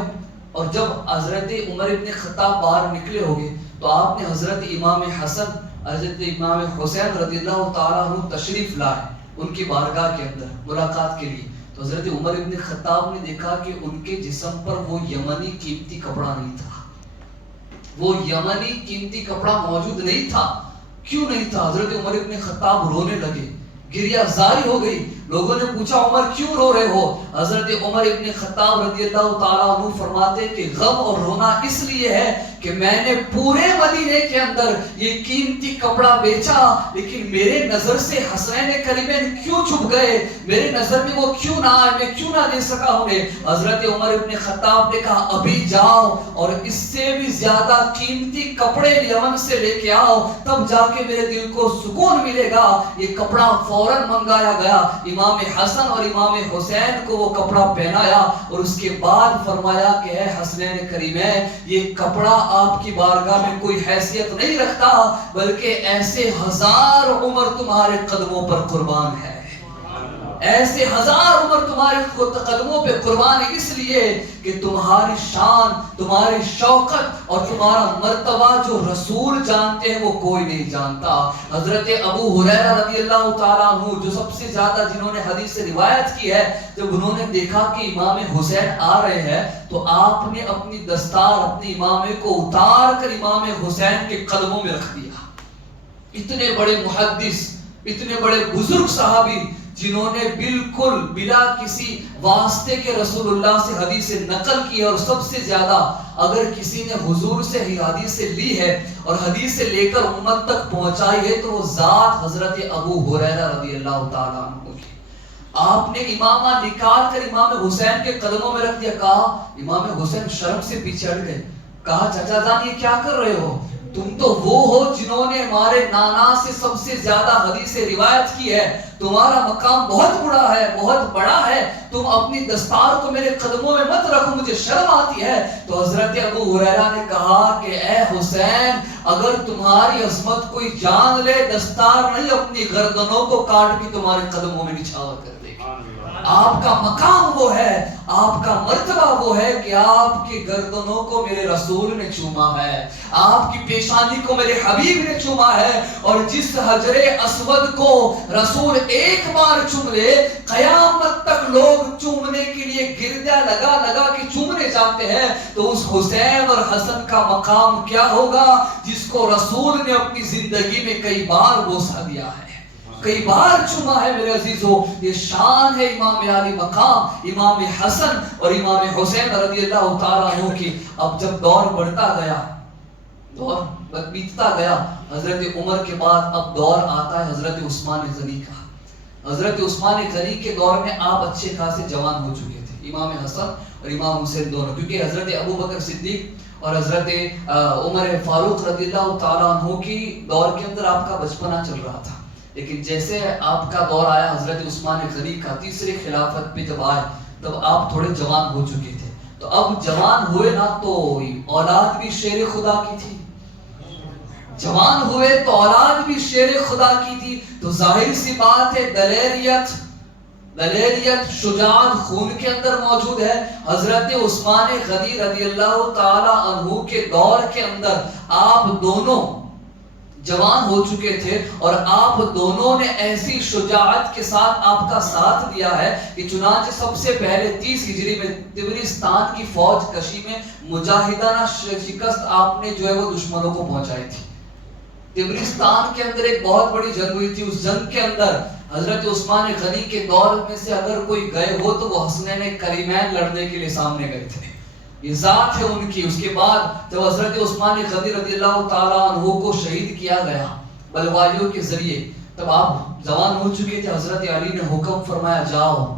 اور جب حضرت عمر ابن خطاب باہر نکلے ہوگے تو آپ نے حضرت امام حسن حضرت امام حسین رضی اللہ تعالیٰ عنہ تشریف لائے ان کی بارگاہ کے اندر ملاقات کے لیے. تو حضرت عمر ابن خطاب نے دیکھا کہ ان کے جسم پر وہ یمنی قیمتی کپڑا نہیں تھا, وہ یمنی قیمتی کپڑا موجود نہیں تھا. کیوں نہیں تھا؟ حضرت عمر ابن خطاب رونے لگے, گریہ زاری ہو گئی. لوگوں نے پوچھا عمر کیوں رو رہے ہو؟ حضرت عمر ابن خطاب رضی اللہ تعالیٰ عنہ فرماتے کہ غم اور رونا اس لیے ہے کہ میں نے پورے مدینے کے اندر یہ قیمتی کپڑا بیچا لیکن میرے نظر سے حسنین کریمین کیوں چھپ گئے, میرے نظر میں وہ کیوں نہ آئے, میں کیوں نہ دے سکا انہیں. حضرت عمر ابن خطاب نے کہا ابھی جاؤ اور اس سے بھی زیادہ قیمتی کپڑے یمن سے لے کے آؤ, تب جا کے میرے دل کو سکون ملے گا. یہ کپڑا فوراً منگایا گیا. امام حسن اور امام حسین کو وہ کپڑا پہنایا اور اس کے بعد فرمایا کہ اے حسنین کریمین، یہ کپڑا آپ کی بارگاہ میں کوئی حیثیت نہیں رکھتا، بلکہ ایسے 1000 عمر تمہارے قدموں پر قربان ہے، ایسے 1000 عمر تمہارے قدموں پہ قربان ہے، اس لیے کہ تمہاری شان، تمہاری شوقت اور تمہارا مرتبہ جو رسول جانتے ہیں وہ کوئی نہیں جانتا۔ حضرت ابو ہریرہ رضی اللہ تعالیٰ عنہ جو سب سے زیادہ جنہوں نے حدیث سے روایت کی ہے، جب انہوں نے دیکھا کہ امام حسین آ رہے ہیں تو آپ نے اپنی دستار اپنی امامے کو اتار کر امام حسین کے قدموں میں رکھ دیا۔ اتنے بڑے محدث، اتنے بڑے بزرگ صحابی جنہوں نے بالکل بلا کسی واسطے کے رسول اللہ سے حدیث نقل کی ہے، اور سب سے زیادہ اگر کسی نے حضور سے ہی حدیث لی ہے اور حدیث لے کر امت تک پہنچائی ہے تو وہ ذات حضرت ابو ہریرہ رضی اللہ تعالیٰ عنہ کی۔ آپ نے امامہ نکال کر امام حسین کے قدموں میں رکھ دیا، کہا امام حسین شرم سے پیچھے ہٹ گئے، کہا چچا جان یہ کیا کر رہے ہو؟ تم تو وہ ہو جنہوں نے ہمارے نانا سے سب سے زیادہ حدیث روایت کی ہے، تمہارا مقام بہت بڑا ہے، بہت بڑا ہے، تم اپنی دستار کو میرے قدموں میں مت رکھو، مجھے شرم آتی ہے۔ تو حضرت ابو ہریرہ نے کہا کہ اے حسین، اگر تمہاری عظمت کوئی جان لے، دستار نہیں اپنی گردنوں کو کاٹ کے تمہارے قدموں میں نچھاور کر دے گی۔ آپ کا مقام وہ ہے، آپ کا مرتبہ وہ ہے کہ آپ کی گردنوں کو میرے رسول نے چوما ہے، آپ کی پیشانی کو میرے حبیب نے چوما ہے، اور جس حجر اسود کو رسول ایک بار چوم لے، قیامت تک لوگ چومنے کے لیے گردہ لگا لگا کے چومنے جاتے ہیں، تو اس حسین اور حسن کا مقام کیا ہوگا جس کو رسول نے اپنی زندگی میں کئی بار بوسہ دیا ہے، کئی بار چوما ہے۔ میرے عزیزو، یہ شان ہے امام علی مقام، امام حسن اور امام حسین رضی اللہ تعالیٰ عنہ کی۔ اب جب دور بڑھتا گیا، دور بیتتا گیا، حضرت عمر کے بعد اب دور آتا ہے حضرت عثمان غنی کا۔ حضرت عثمان غنی کے دور میں آپ اچھے خاصے جوان ہو چکے تھے، امام حسن اور امام حسین دونوں، کیونکہ حضرت ابو بکر صدیق اور حضرت عمر فاروق رضی اللہ تعالیٰ عنہ کی دور کے اندر آپ کا بچپنا چل رہا تھا، لیکن جیسے آپ کا دور آیا حضرت عثمان غنی کا، تیسرے خلافت پہ جب آئے تب آپ تھوڑے جوان ہو چکے تھے، تو اب جوان ہوئے نا تو اولاد بھی شیر خدا کی تھی، جوان ہوئے تو اولاد بھی شیر خدا کی تھی، تو ظاہر سی بات ہے دلیریت شجاعت خون کے اندر موجود ہے۔ حضرت عثمان غنی رضی اللہ تعالی عنہ کے دور کے اندر آپ دونوں جوان ہو چکے تھے، اور آپ دونوں نے ایسی شجاعت کے ساتھ آپ کا ساتھ دیا ہے کہ چنانچہ سب سے پہلے 30 ہجری میں تبرستان کی فوج کشی میں مجاہدانہ شکست آپ نے جو ہے وہ دشمنوں کو پہنچائی تھی۔ تبرستان کے اندر ایک بہت بڑی جنگ ہوئی تھی، اس جنگ کے اندر حضرت عثمان غنی کے دور میں سے اگر کوئی گئے ہو تو وہ حسنین کریمین لڑنے کے لیے سامنے گئے تھے، یہ ذات ہے ان کی۔ اس کے بعد جب حضرت عثمان غنی رضی اللہ تعالیٰ عنہ کو شہید کیا گیا بلوائیوں کے ذریعے، تب آپ جوان ہو چکے تھے، حضرت علی نے حکم فرمایا جاؤ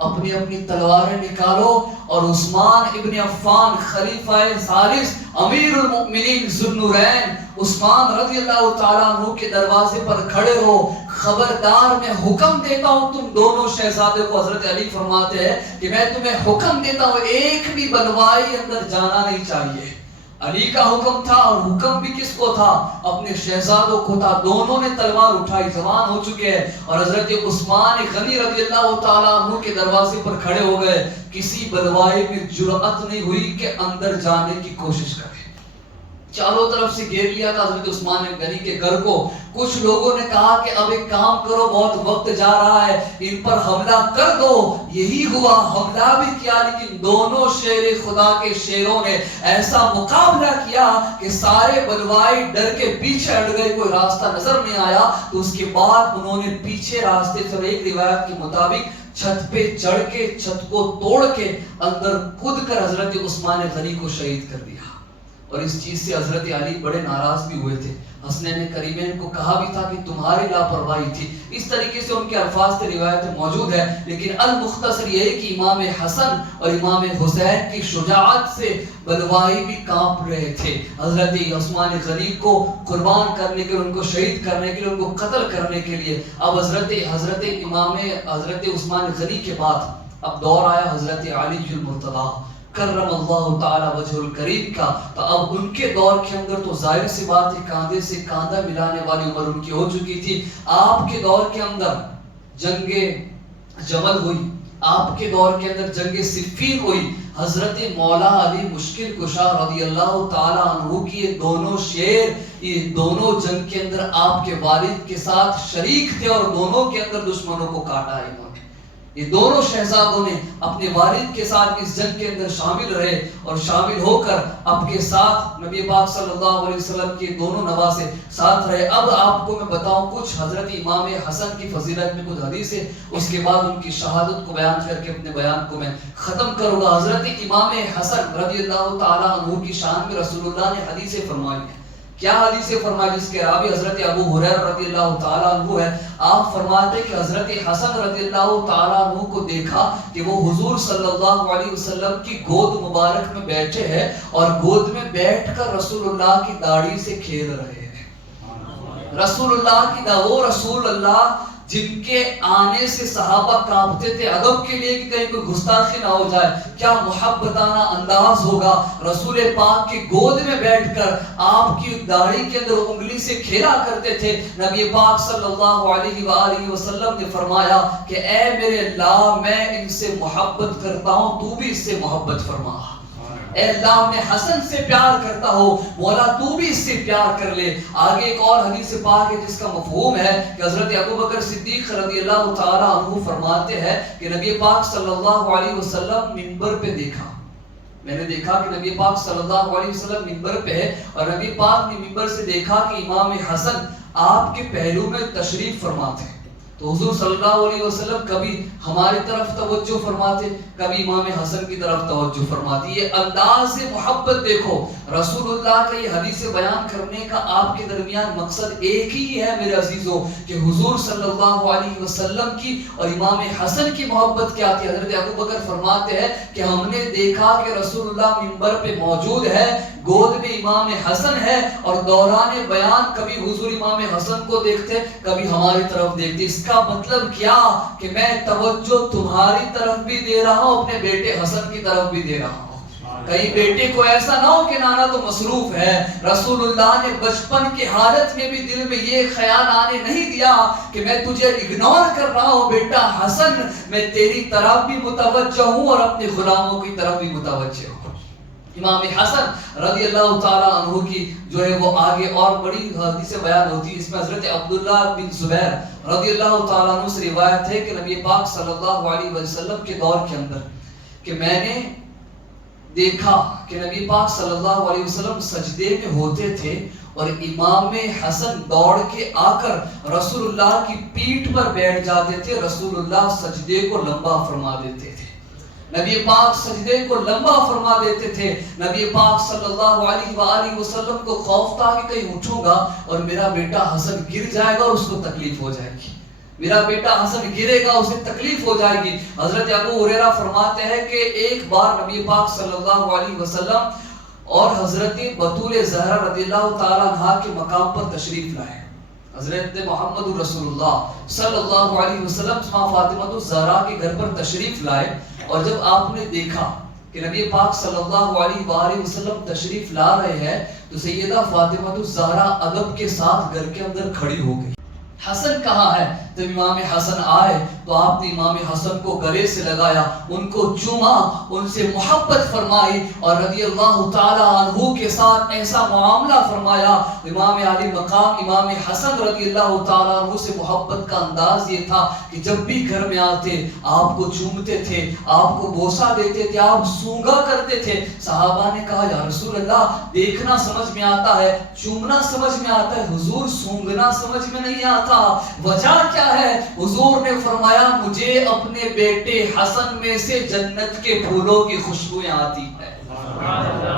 اپنی اپنی تلواریں نکالو، اور عثمان ابن عفان خلیفہ ثالث امیر المؤمنین ذو النورین عثمان رضی اللہ تعالیٰ عنہ کے دروازے پر کھڑے ہو، خبردار میں حکم دیتا ہوں تم دونوں شہزادے کو، حضرت علی فرماتے ہیں کہ میں تمہیں حکم دیتا ہوں ایک بھی بلوائی اندر جانا نہیں چاہیے۔ علی کا حکم تھا، اور حکم بھی کس کو تھا؟ اپنے شہزادوں کو تھا۔ دونوں نے تلوار اٹھائی، جوان ہو چکے ہیں، اور حضرت عثمان غنی رضی اللہ تعالیٰ عنہ کے دروازے پر کھڑے ہو گئے۔ کسی بلوائی میں جرأت نہیں ہوئی کہ اندر جانے کی کوشش کرے، چاروں طرف سے گھیر لیا تھا حضرت عثمان غنی کے گھر کو۔ کچھ لوگوں نے کہا کہ اب ایک کام کرو، بہت وقت جا رہا ہے، ان پر حملہ کر دو۔ یہی ہوا، حملہ بھی کیا، لیکن دونوں شیر خدا کے شیروں نے ایسا مقابلہ کیا کہ سارے بلوائی ڈر کے پیچھے ہٹ گئے، کوئی راستہ نظر نہیں آیا۔ تو اس کے بعد انہوں نے پیچھے راستے سے، ایک روایت کے مطابق چھت پہ چڑھ کے چھت کو توڑ کے اندر کود کر حضرت عثمان غنی کو شہید کر دیا۔ اور اس چیز سے حضرت علی بڑے ناراض بھی ہوئے تھے. حسنین کریمین کو کہا بھی تھا کہ تمہاری لاپرواہی تھی. اس طریقے سے ان کے الفاظ سے روایتیں موجود ہے. لیکن المختصر یہ ہے کہ امام حسن اور امام حسین کی شجاعت سے بلوائی بھی کانپ رہے تھے. حضرت عثمان غنی کو قربان کرنے کے لیے, ان کو شہید کرنے کے لیے, ان کو قتل کرنے کے لیے اب حضرت عثمان غنی کے بعد اب دور آیا حضرت علی المرتضیٰ کرم اللہ تعالی وجہ الکریم کا. تو اب ان کے دور کے اندر تو ظاہر سی بات ہے کاندھے سے کاندھا ملانے والی عمر ان کی ہو چکی تھی. آپ کے دور کے اندر جنگ جمل ہوئی, آپ کے دور کے اندر جنگ صفین ہوئی. حضرت مولا علی مشکل کشا رضی اللہ تعالی عنہ کی یہ دونوں شیر, یہ دونوں جنگ کے اندر آپ کے والد کے ساتھ شریک تھے اور دونوں کے اندر دشمنوں کو کاٹا ہے. یہ دونوں شہزادوں نے اپنے والد کے ساتھ اس جنگ کے اندر شامل رہے اور شامل ہو کر آپ کے ساتھ نبی پاک صلی اللہ علیہ وسلم کے دونوں نواسے ساتھ رہے. اب آپ کو میں بتاؤں کچھ حضرت امام حسن کی فضیلت میں کچھ حدیث ہے, اس کے بعد ان کی شہادت کو بیان کر کے اپنے بیان کو میں ختم کروں گا. حضرت امام حسن رضی اللہ تعالیٰ عنہ کی شان میں رسول اللہ نے حدیثیں فرمائی ہیں. کیا حدیث فرمائی جس کے راوی حضرت ابو ہریرہ رضی اللہ تعالیٰ عنہ ہے. آپ فرماتے ہیں کہ حضرت حسن رضی اللہ تعالیٰ عنہ کو دیکھا کہ وہ حضور صلی اللہ علیہ وسلم کی گود مبارک میں بیٹھے ہیں اور گود میں بیٹھ کر رسول اللہ کی داڑھی سے کھیل رہے ہیں. رسول اللہ کی وہ رسول اللہ جن کے آنے سے صحابہ کانپتے تھے ادب کے لیے کہ کہیں کوئی گستاخی نہ ہو جائے, کیا محبتانہ انداز ہوگا. رسول پاک کی گود میں بیٹھ کر آپ کی داڑھی کے اندر انگلی سے کھیلا کرتے تھے. نبی پاک صلی اللہ علیہ وآلہ وسلم نے فرمایا کہ اے میرے اللہ میں ان سے محبت کرتا ہوں, تو بھی اس سے محبت فرما. اے اللہ میں حسن سے پیار کرتا ہو, مولا تو بھی اس سے پیار کر لے. آگے ایک اور حدیث پاک ہے جس کا مفہوم ہے کہ حضرت ابوبکر صدیق رضی اللہ تعالیٰ عنہ فرماتے ہیں کہ نبی پاک صلی اللہ علیہ وسلم منبر پہ دیکھا, میں نے دیکھا کہ نبی پاک صلی اللہ علیہ وسلم منبر پہ ہے اور نبی پاک نے منبر سے دیکھا کہ امام حسن آپ کے پہلو میں تشریف فرماتے ہیں. تو حضور صلی اللہ علیہ وسلم کبھی ہماری طرف توجہ فرماتے, کبھی امام حسن کی طرف توجہ فرماتی. یہ انداز محبت دیکھو. رسول اللہ کا یہ حدیث بیان کرنے کا آپ کے درمیان مقصد ایک ہی ہے میرے عزیزوں کہ حضور صلی اللہ علیہ وسلم کی اور امام حسن کی محبت کیا تھی. حضرت ابوبکر فرماتے ہیں کہ ہم نے دیکھا کہ رسول اللہ منبر پہ موجود ہے, گود میں امام حسن ہے اور دوران بیان کبھی حضور امام حسن کو دیکھتے کبھی ہماری طرف دیکھتے. اس کا مطلب کیا کہ میں توجہ تمہاری طرف بھی دے رہا ہوں, اپنے بیٹے حسن کی طرف بھی دے رہا ہوں. کہیں بیٹے کو ایسا نہ ہو کہ نانا تو مصروف ہے. رسول اللہ نے بچپن کی حالت میں بھی دل میں یہ خیال آنے نہیں دیا کہ میں تجھے اگنور کر رہا ہوں. بیٹا حسن میں تیری طرف بھی متوجہ ہوں اور اپنے غلاموں کی طرف بھی متوجہ ہوں. امام حسن رضی اللہ تعالیٰ عنہ کی جو ہے وہ آگے اور بڑی حدیث بیان ہوتی ہے. اس میں حضرت عبداللہ بن زبیر رضی اللہ تعالیٰ عنہ سے روایت ہے کہ نبی پاک صلی اللہ علیہ وسلم کے دور کے اندر کہ میں نے دیکھا کہ نبی پاک صلی اللہ علیہ وسلم سجدے میں ہوتے تھے اور امام حسن دوڑ کے آ کر رسول اللہ کی پیٹھ پر بیٹھ جاتے تھے. رسول اللہ سجدے کو لمبا فرما دیتے تھے. نبی پاک سجدے کو لمبا فرما دیتے تھے. نبی پاک صلی اللہ علیہ وآلہ وسلم کو خوف تھا کہ کہیں اٹھوں گا اور میرا بیٹا حسن گر جائے گا اور اس کو تکلیف ہو جائے گی. میرا بیٹا حسن گرے گا, اسے تکلیف ہو جائے گی. حضرت ابو ہریرہ فرماتے ہیں کہ ایک بار نبی پاک صلی اللہ علیہ وسلم اور حضرت بطول زہرا رضی اللہ تعالیٰ عنہ کے مقام پر تشریف لائے. حضرت محمد رسول اللہ صلی اللہ علیہ وسلم فاطمہ الزہرا کے گھر پر تشریف لائے اور جب آپ نے دیکھا کہ نبی پاک صلی اللہ علیہ وآلہ وسلم تشریف لا رہے ہیں تو سیدہ فاطمہ الزہرا ادب کے ساتھ گھر کے اندر کھڑی ہو گئی. حسن کہاں ہے؟ جب امام حسن آئے تو آپ نے امام حسن کو گلے سے لگایا, ان کو چوما, ان سے محبت فرمائی اور رضی اللہ تعالی عنہ کے ساتھ ایسا معاملہ فرمایا. امام علی مقام امام حسن رضی اللہ تعالی عنہ سے محبت کا انداز یہ تھا کہ جب بھی گھر میں آتے آپ کو چومتے تھے, آپ کو بوسہ دیتے تھے, آپ سونگا کرتے تھے. صحابہ نے کہا یا رسول اللہ دیکھنا سمجھ میں آتا ہے, چومنا سمجھ میں آتا ہے, حضور سونگنا سمجھ میں نہیں آتا, وجہ کیا کیا ہے؟ حضور نے فرمایا مجھے اپنے بیٹے حسن میں سے جنت کے پھولوں کی خوشبویں آتی ہے،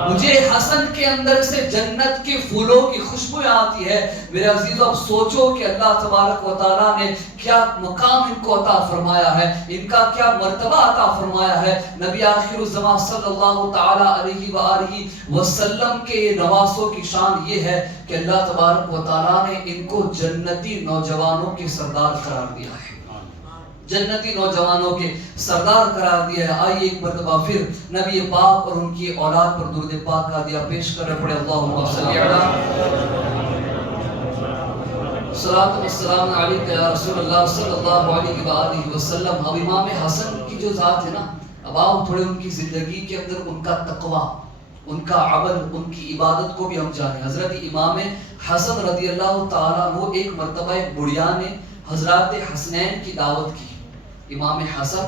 مجھے حسن کے اندر سے جنت کے پھولوں کی خوشبو آتی ہے۔ میرے عزیزو اب سوچو کہ اللہ تبارک و تعالیٰ نے کیا مقام ان کو عطا فرمایا ہے، ان کا کیا مرتبہ عطا فرمایا ہے۔ نبی آخر الزمان صلی اللہ تعالی علیہ وآلہ وسلم کے نواسوں کی شان یہ ہے کہ اللہ تبارک و تعالیٰ نے ان کو جنتی نوجوانوں کے سردار قرار دیا ہے، جنتی نوجوانوں کے سردار قرار دیا ہے۔ آئیے ایک مرتبہ پھر نبی پاک اور ان کی اولاد پر درود پاک کا دیا پیش کر پڑے اللہم صلی صلاۃ والسلام علیک یا رسول اللہ صلی اللہ علیہ وآلہ وسلم۔ اب امام حسن کی جو ذات ہے نا، اب آپ تھوڑے ان کی زندگی کے اندر ان کا تقوی، ان کا عمل، ان کی عبادت کو بھی ہم جانیں۔ حضرت امام حسن رضی اللہ تعالیٰ عنہ ایک مرتبہ ایک بڑھیا نے حضرات حسنین کی دعوت کی، امام حسن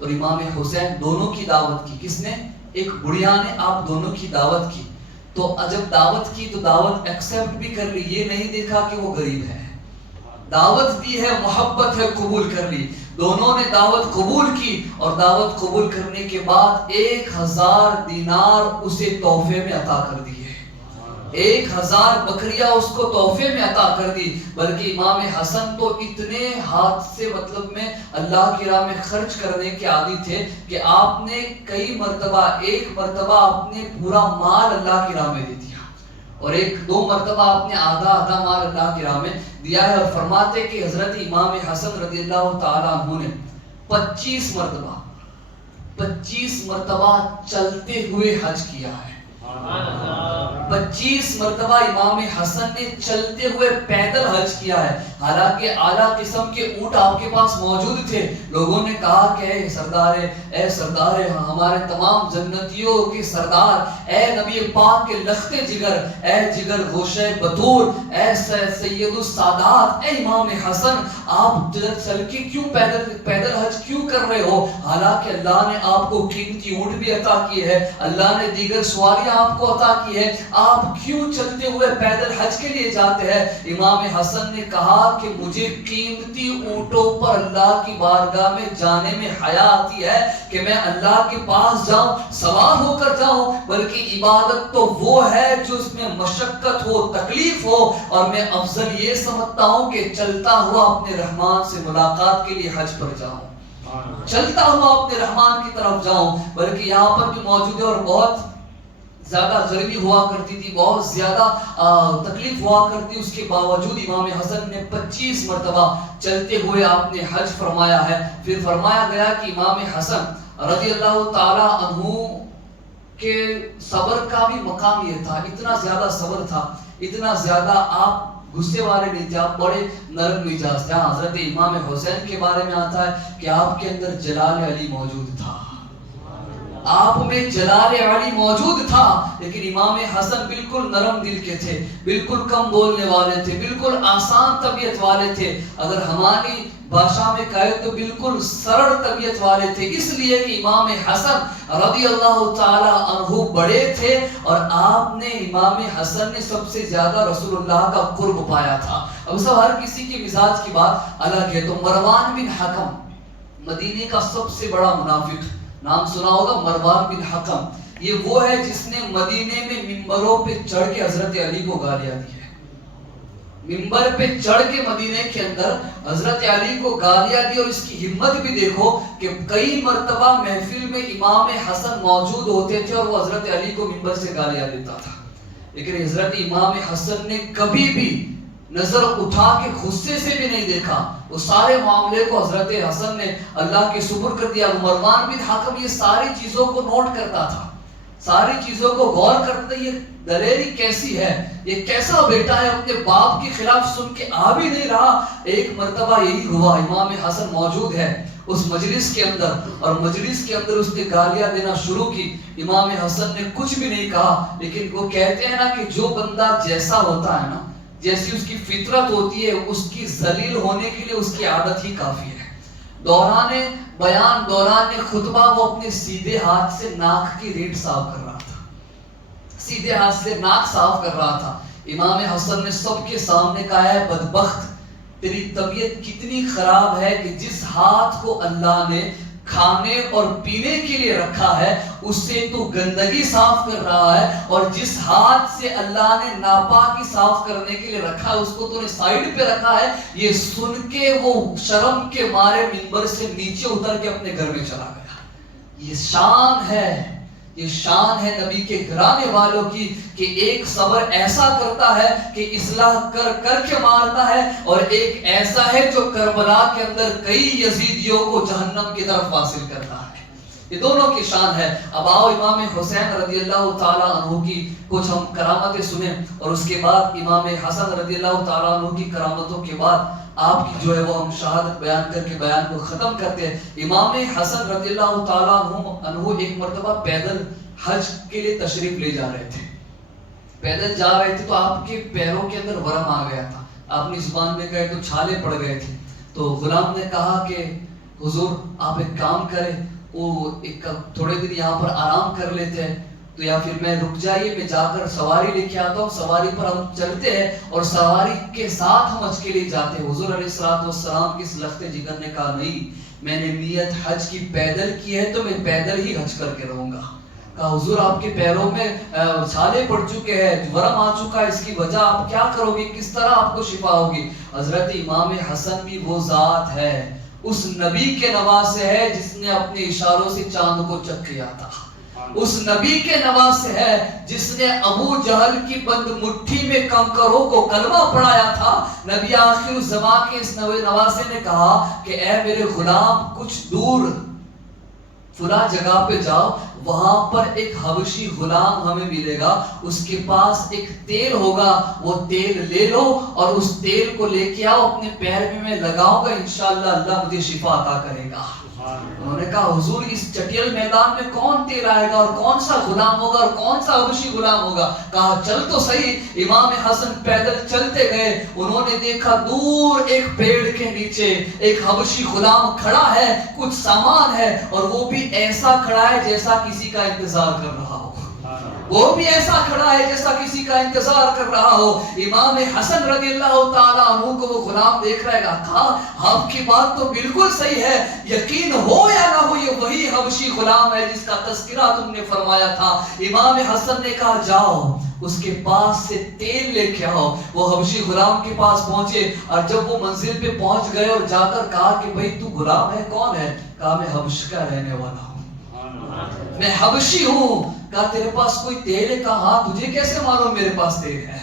اور امام حسین دونوں کی دعوت کی۔ کس نے؟ ایک بڑھیا نے آپ دونوں کی دعوت کی۔ تو جب دعوت کی تو دعوت ایکسپٹ بھی کر لی، یہ نہیں دیکھا کہ وہ غریب ہے، دعوت دی ہے، محبت ہے، قبول کر لی۔ دونوں نے دعوت قبول کی اور دعوت قبول کرنے کے بعد 1000 دینار اسے تحفے میں عطا کر دی ہے، 1000 بکریاں اس کو تحفے میں عطا کر دی۔ بلکہ امام حسن تو اتنے ہاتھ سے مطلب میں اللہ کی راہ میں خرچ کرنے کے عادی تھے کہ آپ نے کئی مرتبہ، ایک مرتبہ آپ نے پورا مال اللہ کی راہ میں دے دیا اور ایک دو مرتبہ آپ نے آدھا مال اللہ کی راہ میں دیا ہے۔ اور فرماتے کہ حضرت امام حسن رضی اللہ تعالیٰ عنہ نے 25 مرتبہ چلتے ہوئے حج کیا ہے۔ 25 مرتبہ امام حسن نے چلتے ہوئے پیدل حج کیا ہے۔ حالانکہ اعلیٰ قسم کے اونٹ آپ کے پاس موجود تھے۔ لوگوں نے کہا کہ اے سردار ہمارے تمام جنتیوں کے سردار، اے نبی پاک کے لخت جگر، اے جگر گوشہ بطور، اے سید السادات، اے امام حسن، آپ چل کے کیوں پیدل حج کیوں کر رہے ہو؟ حالانکہ اللہ نے آپ کو قیمتی اونٹ بھی عطا کی ہے، اللہ نے دیگر سواریاں آپ کو عطا کی ہے، آپ کیوں چلتے ہوئے پیدل حج کے لیے جاتے ہیں؟ امام حسن نے کہا کہ مجھے قیمتی اونٹوں پر اللہ کی بارگاہ میں جانے میں حیا آتی ہے کہ میں اللہ کے پاس جاؤں، سوار ہو کر جاؤں، بلکہ عبادت تو وہ ہے جو اس میں مشقت ہو، تکلیف ہو، اور میں افضل یہ سمجھتا ہوں کہ چلتا ہوا اپنے رحمان سے ملاقات کے لیے حج پر جاؤں، چلتا ہوا اپنے رحمان کی طرف جاؤں۔ بلکہ یہاں پر بھی موجود ہے اور بہت زیادہ گرمی ہوا کرتی تھی، بہت زیادہ تکلیف ہوا کرتی، اس کے باوجود امام حسن نے 25 مرتبہ چلتے ہوئے آپ نے حج فرمایا ہے۔ پھر فرمایا گیا کہ امام حسن رضی اللہ تعالی عنہ کے صبر کا بھی مقام یہ تھا، اتنا زیادہ صبر تھا، اتنا زیادہ آپ غصے والے نہیں تھے، آپ بڑے نرم مزاج تھے۔ حضرت امام حسین کے بارے میں آتا ہے کہ آپ کے اندر جلال علی موجود تھا، آپ میں جلال علی موجود تھا، لیکن امام حسن بالکل نرم دل کے تھے، بالکل کم بولنے والے تھے، بالکل آسان طبیعت والے تھے، اگر ہماری بھاشا میں کہے تو بالکل سرل طبیعت والے تھے، اس لیے کہ امام حسن رضی اللہ تعالی عنہ بڑے تھے اور آپ نے امام حسن نے سب سے زیادہ رسول اللہ کا قرب پایا تھا۔ اب سب ہر کسی کے مزاج کی بات الگ ہے۔ تو مروان بن حکم مدینے کا سب سے بڑا منافق، نام سنا ہوگا مروان بن حکم، یہ وہ ہے جس نے مدینے میں ممبروں پہ چڑھ کے حضرت علی کو گالیاں دی ہے، ممبر پہ چڑھ کے مدینے کے اندر حضرت علی کو گالیاں دی۔ اور اس کی ہمت بھی دیکھو کہ کئی مرتبہ محفل میں امام حسن موجود ہوتے تھے اور وہ حضرت علی کو ممبر سے گالیاں دیتا تھا، لیکن حضرت امام حسن نے کبھی بھی نظر اٹھا کے غصے سے بھی نہیں دیکھا، وہ سارے معاملے کو حضرت حسن نے اللہ کے سپرد کر دیا۔ مروان بن حکم یہ ساری چیزوں کو نوٹ کرتا تھا، ساری چیزوں کو غور کرتا تھا، یہ دلیری کیسی ہے، یہ کیسا بیٹا ہے، اپنے باپ کے خلاف سن کے آ بھی نہیں رہا۔ ایک مرتبہ یہی ہوا، امام حسن موجود ہے اس مجلس کے اندر اور مجلس کے اندر اس نے گالیاں دینا شروع کی۔ امام حسن نے کچھ بھی نہیں کہا، لیکن وہ کہتے ہیں نا کہ جو بندہ جیسا ہوتا ہے نا، جیسی اس کی فطرت ہوتی ہے، اس کی ذلیل ہونے کے لیے اس کی عادت ہی کافی ہے۔ دوران بیان، دوران خطبہ وہ اپنے سیدھے ہاتھ سے ناک کی ریڑھ صاف کر رہا تھا، سیدھے ہاتھ سے ناک صاف کر رہا تھا۔ امام حسن نے سب کے سامنے کہا ہے بدبخت، تیری طبیعت کتنی خراب ہے کہ جس ہاتھ کو اللہ نے کھانے اور پینے کے لیے رکھا ہے اس سے تو گندگی صاف کر رہا ہے، اور جس ہاتھ سے اللہ نے ناپاکی صاف کرنے کے لیے رکھا ہے اس کو تو نے سائیڈ پہ رکھا ہے۔ یہ سن کے وہ شرم کے مارے منبر سے نیچے اتر کے اپنے گھر میں چلا گیا۔ یہ شان ہے، یہ شان ہے نبی کے گھرانے والوں کی کہ ایک صبر ایسا کرتا ہے کہ اصلاح کر کے مارتا ہے، اور ایک ایسا ہے جو کربلا کے اندر کئی یزیدیوں کو جہنم کی طرف واصل کرتا ہے۔ یہ دونوں کی شان ہے۔ اب آؤ امام حسین رضی اللہ تعالیٰ عنہ کی کچھ ہم کرامتیں سنیں، اور اس کے بعد امام حسن رضی اللہ تعالیٰ عنہ کی کرامتوں کے بعد آپ کی جو ہے وہ ہم شہادت بیان کر کے بیان کو ختم کرتے ہیں۔ امام حسن رضی اللہ تعالیٰ عنہ ایک مرتبہ پیدل حج کے لیے تشریف لے جا رہے تھے، پیدل جا رہے تھے تو آپ کے پیروں کے اندر ورم آ گیا تھا، اپنی زبان میں کہے تو چھالے پڑ گئے تھے۔ تو غلام نے کہا کہ حضور آپ ایک کام کریں، وہ ایک تھوڑے دن یہاں پر آرام کر لیتے ہیں، تو یا پھر میں رک جائیے، میں جا کر سواری لے کے آتا ہوں، سواری پر ہم چلتے ہیں اور سواری کے ساتھ ہم حج کے لیے جاتے ہیں۔ حضور علیہ السلام کی اس لخت جگر نے کہا نہیں، میں نے نیت حج کی پیدل کی ہے تو میں پیدل ہی حج کر کے رہوں گا۔ کہا حضور آپ کے پیروں میں چھالے پڑ چکے ہیں، ورم آ چکا ہے، اس کی وجہ آپ کیا کرو گے، کس طرح آپ کو شفا ہوگی؟ حضرت امام حسن بھی وہ ذات ہے، اس نبی کے نواسے ہے جس نے اپنے اشاروں سے چاند کو چک کیا تھا، اس نبی کے نواسے ہے جس نے ابو جہل کی بند مٹھی میں کنکروں کو کلمہ پڑھایا تھا۔ نبی آخر الزمان کے اس نواسے نے کہا کہ اے میرے غلام کچھ دور فلاں جگہ پہ جاؤ، وہاں پر ایک حبشی غلام ہمیں ملے گا، اس کے پاس ایک تیل ہوگا، وہ تیل لے لو اور اس تیل کو لے کے آؤ، اپنے پیر میں لگاؤں گا، انشاءاللہ اللہ مجھے شفا عطا کرے گا۔ انہوں نے کہا حضور اس چٹیل میدان میں کون تیل آئے گا اور کون سا غلام ہوگا اور کون سا حبشی غلام ہوگا؟ کہا چل تو صحیح۔ امام حسن پیدل چلتے گئے، انہوں نے دیکھا دور ایک پیڑ کے نیچے ایک حبشی غلام کھڑا ہے، کچھ سامان ہے، اور وہ بھی ایسا کھڑا ہے جیسا کسی کا انتظار کر رہا ہو، وہ بھی ایسا کھڑا ہے جیسا کسی کا انتظار کر رہا ہو۔ امام حسن رضی اللہ تعالیٰ عنہ کو وہ غلام دیکھ رہے گا، کہا آپ کی بات تو بالکل صحیح ہے، یقین ہو یا نہ ہو یہ وہی حبشی غلام ہے جس کا تذکرہ تم نے فرمایا تھا۔ امام حسن نے کہا جاؤ اس کے پاس سے تیل لے کے آؤ۔ وہ حبشی غلام کے پاس پہنچے، اور جب وہ منزل پہ پہنچ گئے اور جا کر کہا کہ بھئی تو غلام ہے، کون ہے؟ کہا میں حبش کا رہنے والا ہوں، میں حبشی ہوں۔ کہا تیرے پاس کوئی تیل ہے؟ کہا ہاں، تجھے کیسے معلوم میرے پاس تیل ہے؟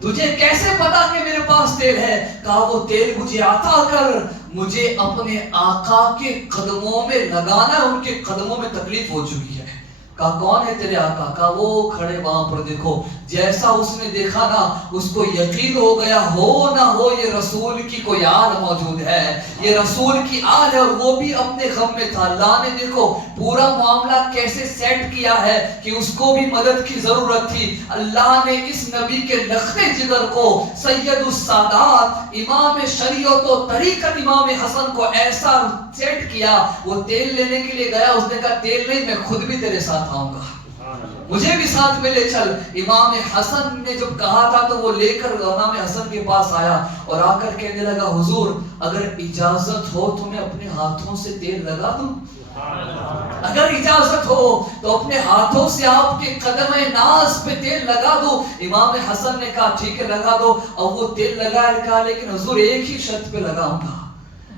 تجھے کیسے پتا کہ میرے پاس تیل ہے؟ کہا وہ تیل مجھے عطا کر، مجھے اپنے آقا کے قدموں میں لگانا ہے، ان کے قدموں میں تکلیف ہو چکی ہے۔ کہا کون ہے تیرے آقا؟ کہا وہ کھڑے وہاں پر دیکھو۔ جیسا اس نے دیکھا نا اس کو یقین ہو گیا، ہو نہ ہو یہ رسول کی کوئی آل موجود ہے، یہ رسول کی آل ہے، اور وہ بھی اپنے غم میں تھا۔ اللہ نے دیکھو پورا معاملہ کیسے سیٹ کیا ہے کہ اس کو بھی مدد کی ضرورت تھی۔ اللہ نے اس نبی کے لخت جگر کو، سید السادات امام شریعت و طریقت امام حسن کو ایسا سیٹ کیا، وہ تیل لینے کے لیے گیا، اس نے کہا تیل نہیں، میں خود بھی تیرے ساتھ آؤں گا، مجھے بھی ساتھ میں لے چل۔ امام حسن نے جب کہا تھا تو وہ لے کر امام حسن کے پاس آیا اور آ کر کہنے لگا حضور اگر اجازت ہو تو میں اپنے ہاتھوں سے تیل لگا دوں، اگر اجازت ہو تو اپنے ہاتھوں سے آپ کے قدم ناز پہ تیل لگا دو۔ امام حسن نے کہا ٹھیک ہے لگا دو۔ اب وہ تیل لگایا، کہا لیکن حضور ایک ہی شرط پہ لگاؤں گا،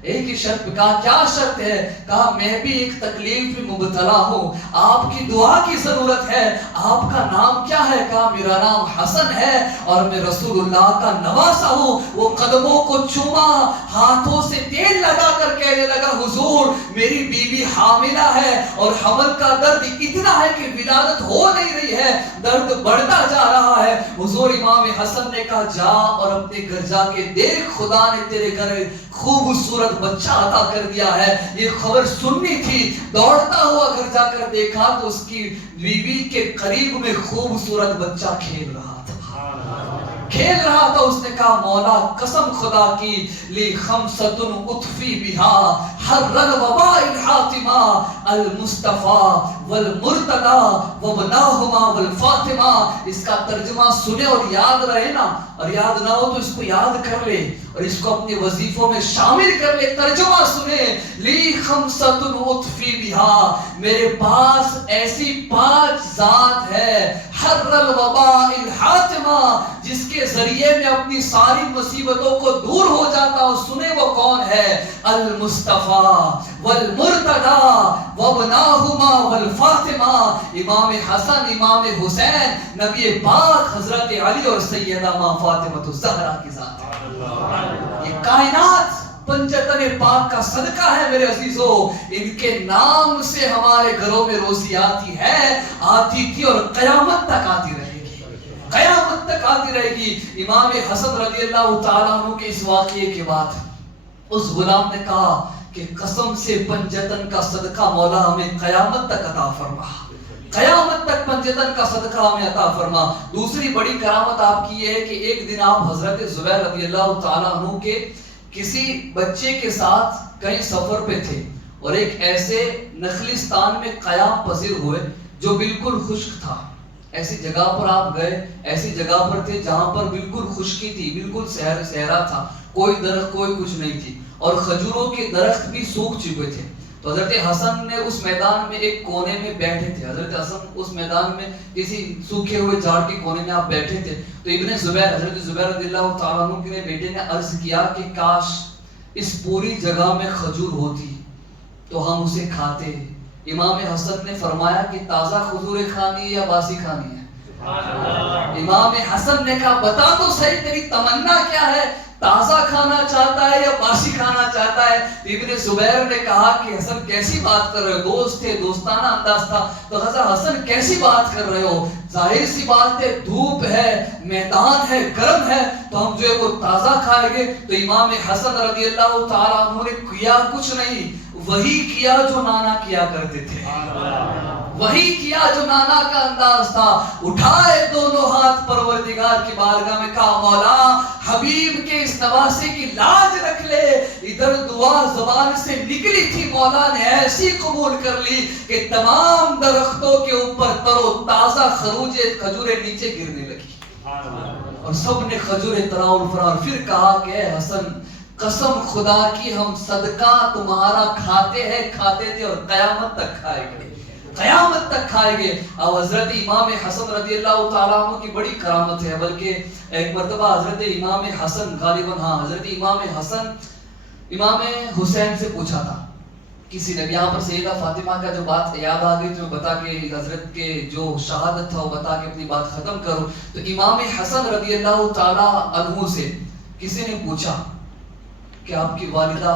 ایک ہی شرط پہ۔ کہا کیا شرط ہے؟ کہا میں بھی ایک تکلیف میں مبتلا ہوں، آپ کی دعا کی ضرورت ہے۔ آپ کا نام کیا ہے؟ کہا میرا نام حسن ہے اور میں رسول اللہ کا نواسا ہوں۔ وہ قدموں کو چوما، ہاتھوں سے تیل لگا کر کہنے لگا حضور میری بیوی حاملہ ہے اور حمل کا درد اتنا ہے کہ ولادت ہو نہیں رہی ہے، درد بڑھتا جا رہا ہے۔ حضور امام حسن نے کہا جا اور اپنے گھر جا کے دیکھ، خدا نے تیرے گھر خوبصورت بچہ عطا کر دیا ہے۔ یہ خبر سننی تھی، دوڑتا ہوا گھر جا کر دیکھا تو اس کی بیوی کے قریب میں خوبصورت بچہ کھیل رہا تھا۔ اس نے کہا مولا قسم خدا کی لی خمسۃ اطفی بہا حر الوباء الحاتمہ المصطفیٰ والمرتضی وابناہما والفاطمہ. اس کا ترجمہ سنے اور یاد رہے نا, اور یاد نہ ہو تو اس کو یاد کر لے اور اس کو اپنے وظیفوں میں شامل کر لے. ترجمہ سنے, لی خمسۃ اطفی بہا, میرے پاس ایسی 5 ذات ہے, حر الوباء الحاتمہ, جس کے ذریعے میں اپنی ساری مصیبتوں کو دور ہو جاتا ہوں. سنے وہ کون ہے؟ المصطفیٰ والمرتضی وابناہما والفاطمہ. امام حسن, امام حسین, نبی پاک حضرت علی اور سیدہ ماں فاطمہ الزہرا کی ذات ہے. یہ کائنات پنجتن پاک کا صدقہ ہے میرے عزیزو. ان کے نام سے ہمارے گھروں میں روزی آتی ہے, آتی تھی اور قیامت تک آتی رہے گی, قیامت تک آتی رہے گی. امام حسن رضی اللہ تعالیٰ عنہ کے اس واقعے کے بعد اس غلام نے کہا کہ قسم سے پنجتن کا صدقہ مولا ہمیں قیامت تک عطا فرما, قیامت تک پنجتن کا صدقہ ہمیں عطا فرما. دوسری بڑی کرامت آپ کی یہ ہے کہ ایک دن آپ حضرت زبیر رضی اللہ تعالیٰ عنہ کے کسی بچے کے ساتھ کہیں سفر پہ تھے اور ایک ایسے نخلستان میں قیام پذیر ہوئے جو بالکل خشک تھا. ایسی جگہ پر آپ گئے, ایسی جگہ پر تھے جہاں پر بالکل خشکی تھی, بالکل صحرا تھا, کوئی درخت کوئی کچھ نہیں تھی, اور کھجوروں کے درخت بھی سوکھ چکے تھے. تو حضرت حسن نے اس میدان میں ایک کونے میں بیٹھے تھے. حضرت حسن اس میدان میں کسی سوکھے ہوئے جھاڑ کے کونے میں آپ بیٹھے تھے. تو ابن زبیر, حضرت زبیر رضی اللہ تعالیٰ عنہ کے بیٹے نے عرض کیا کہ کاش اس پوری جگہ میں کھجور ہوتی تو ہم اسے کھاتے. امام حسن نے فرمایا کہ تازہ کھجور کھانی ہے یا باسی کھانی ہے؟ امام حسن نے کہا بتا تو صحیح تیری تمنا کیا ہے, تازہ کھانا چاہتا ہے یا باسی کھانا چاہتا ہے؟ ابن زبیر نے کہا کہ حسن کیسی بات کر رہے ہو, دوست تھے, دوستانہ انداز تھا. تو حضرت حسن کیسی بات کر رہے ہو, ظاہر سی بات ہے, دھوپ ہے, میدان ہے, گرم ہے, تو ہم جو ہے وہ تازہ کھائیں گے. تو امام حسن رضی اللہ تعالیٰ عنہ نے کیا کچھ نہیں, وہی کیا جو نانا کیا کرتے تھے, وہی کیا جو نانا کا انداز تھا. اٹھائے دونوں ہاتھ پروردگار کی بارگاہ میں, کہا مولا حبیب کے اس نواسے کی لاج رکھ لے. ادھر دعا زبان سے نکلی تھی, مولا نے ایسی قبول کر لی کہ تمام درختوں کے اوپر تر و تازہ کھجوریں نیچے گرنے لگی اور سب نے کھجوریں تناول فرار. پھر کہا کہ اے حسن قسم خدا کی ہم صدقہ تمہارا کھاتے ہیں, کھاتے تھے اور قیامت تک کھائیں گے, قیامت تک کھائیں گے. اب حضرت امام حسن رضی اللہ تعالیٰ عنہ کی بڑی کرامت ہے. بلکہ ایک مرتبہ حضرت امام حسن غالباً حضرت امام حسن امام حسین سے پوچھا تھا کسی نے, یہاں پر سیدہ فاطمہ کا جو بات یاد آ گئی تو میں بتا کے حضرت کے جو شہادت تھا وہ بتا کے اپنی بات ختم کروں. تو امام حسن رضی اللہ تعالیٰ عنہ سے کسی نے پوچھا کہ آپ کی والدہ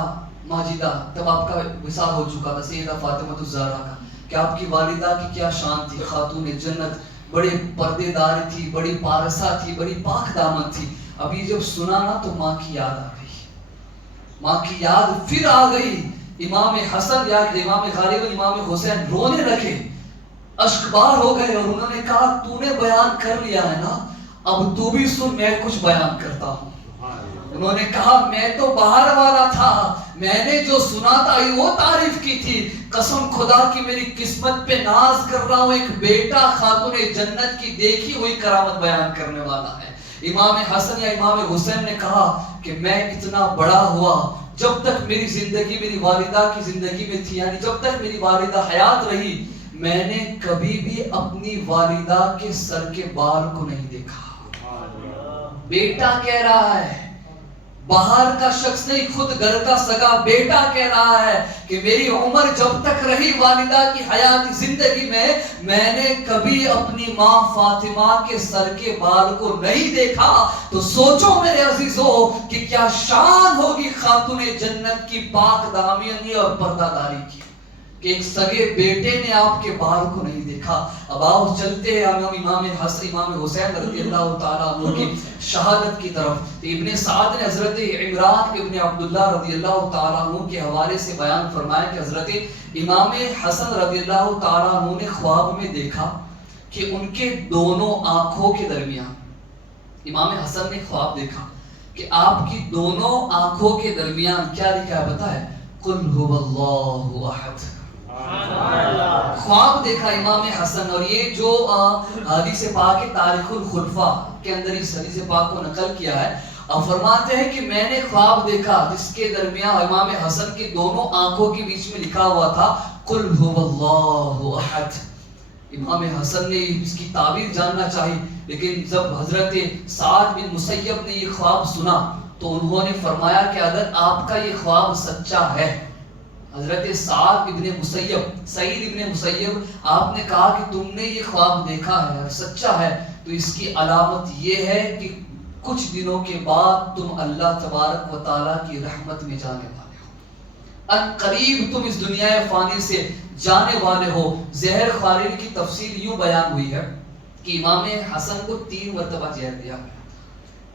ماجدہ, تب آپ کا وصال ہو چکا تھا سیدہ فاطمہ الزہرا کا, کہ آپ کی والدہ کی کیا شان تھی, خاتون جنت, بڑے پردے دار تھی, بڑی پارسا تھی, بڑی پاک دامن تھی. ابھی جب سنا نا تو ماں کی یاد آ گئی, ماں کی یاد پھر آ گئی. امام حسن یا امام غالباً امام حسین رونے لگے, اشکبار ہو گئے, اور انہوں نے کہا تو نے بیان کر لیا ہے نا, اب تو بھی سن, میں کچھ بیان کرتا ہوں. انہوں نے کہا میں تو باہر والا تھا, میں نے جو سنا تھا وہ تعریف کی تھی. قسم خدا کی میری قسمت پہ ناز کر رہا ہوں, ایک بیٹا خاتون جنت کی دیکھی ہوئی کرامت بیان کرنے والا ہے. امام حسن یا امام حسین نے کہا کہ میں اتنا بڑا ہوا, جب تک میری زندگی میری والدہ کی زندگی میں تھی, یعنی جب تک میری والدہ حیات رہی, میں نے کبھی بھی اپنی والدہ کے سر کے بال کو نہیں دیکھا. بیٹا کہہ رہا ہے, باہر کا شخص نہیں, خود گھر کا سگا بیٹا کہہ رہا ہے کہ میری عمر جب تک رہی والدہ کی حیاتی زندگی میں نے کبھی اپنی ماں فاطمہ کے سر کے بال کو نہیں دیکھا. تو سوچو میرے عزیزو کہ کیا شان ہوگی خاتون جنت کی پاک دامنی اور پردہ داری کی, کہ ایک سگے بیٹے نے آپ کے بال کو نہیں دیکھا. اب آؤ چلتے ہیں ہم امام حسن امام حسین رضی اللہ تعالیٰ عنہ کی شہادت کی طرف. ابن سعد نے حضرت عمران ابن عبداللہ رضی اللہ تعالیٰ عنہ کے حوالے سے بیان فرمایا کہ حضرت امام حسن رضی اللہ تعالیٰ عنہ نے خواب میں دیکھا کہ ان کے دونوں آنکھوں کے درمیان, امام حسن نے خواب دیکھا کہ آپ کی دونوں آنکھوں کے درمیان کیا لکھا ہے پتہ ہے؟ قل هو اللہ احد. خواب دیکھا امام حسن, اور یہ جو حدیث پاک تاریخ الخلفاء کے اندر اس حدیث پاک کو نقل کیا ہے, اور فرماتے ہیں کہ میں نے خواب دیکھا جس کے درمیان امام حسن کی دونوں آنکھوں کے بیچ میں لکھا ہوا تھا قل هو اللہ احد. امام حسن نے اس کی تعبیر جاننا چاہی, لیکن جب حضرت سعد بن مسیب نے یہ خواب سنا تو انہوں نے فرمایا کہ اگر آپ کا یہ خواب سچا ہے, حضرت سعد ابن مسیب, سعید ابن مسیب, آپ نے کہا کہ تم نے یہ خواب دیکھا ہے, سچا ہے, تو اس کی علامت یہ ہے کہ کچھ دنوں کے بعد تم اللہ تبارک و تعالیٰ کی رحمت میں جانے والے ہو, ان قریب تم اس دنیا فانی سے جانے والے ہو. زہر خارج کی تفصیل یوں بیان ہوئی ہے کہ امام حسن کو 3 مرتبہ زہر دیا گیا,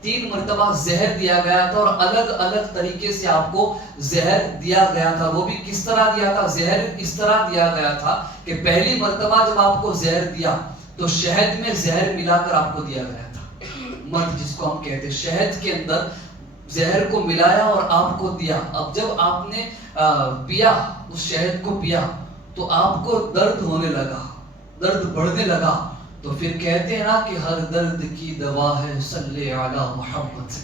3 مرتبہ زہر دیا گیا تھا, اور الگ الگ طریقے سے آپ کو زہر دیا گیا تھا. وہ بھی کس طرح دیا تھا؟ زہر اس طرح دیا گیا تھا کہ پہلی مرتبہ جب آپ کو زہر دیا تو شہد میں زہر ملا کر آپ کو دیا گیا تھا, مرد جس کو ہم کہتے ہیں, شہد کے اندر زہر کو ملایا اور آپ کو دیا. اب جب آپ نے پیا, اس شہد کو پیا, تو آپ کو درد ہونے لگا, درد بڑھنے لگا, تو پھر کہتے ہیں نا کہ ہر درد کی دوا ہے صلی علی محمد,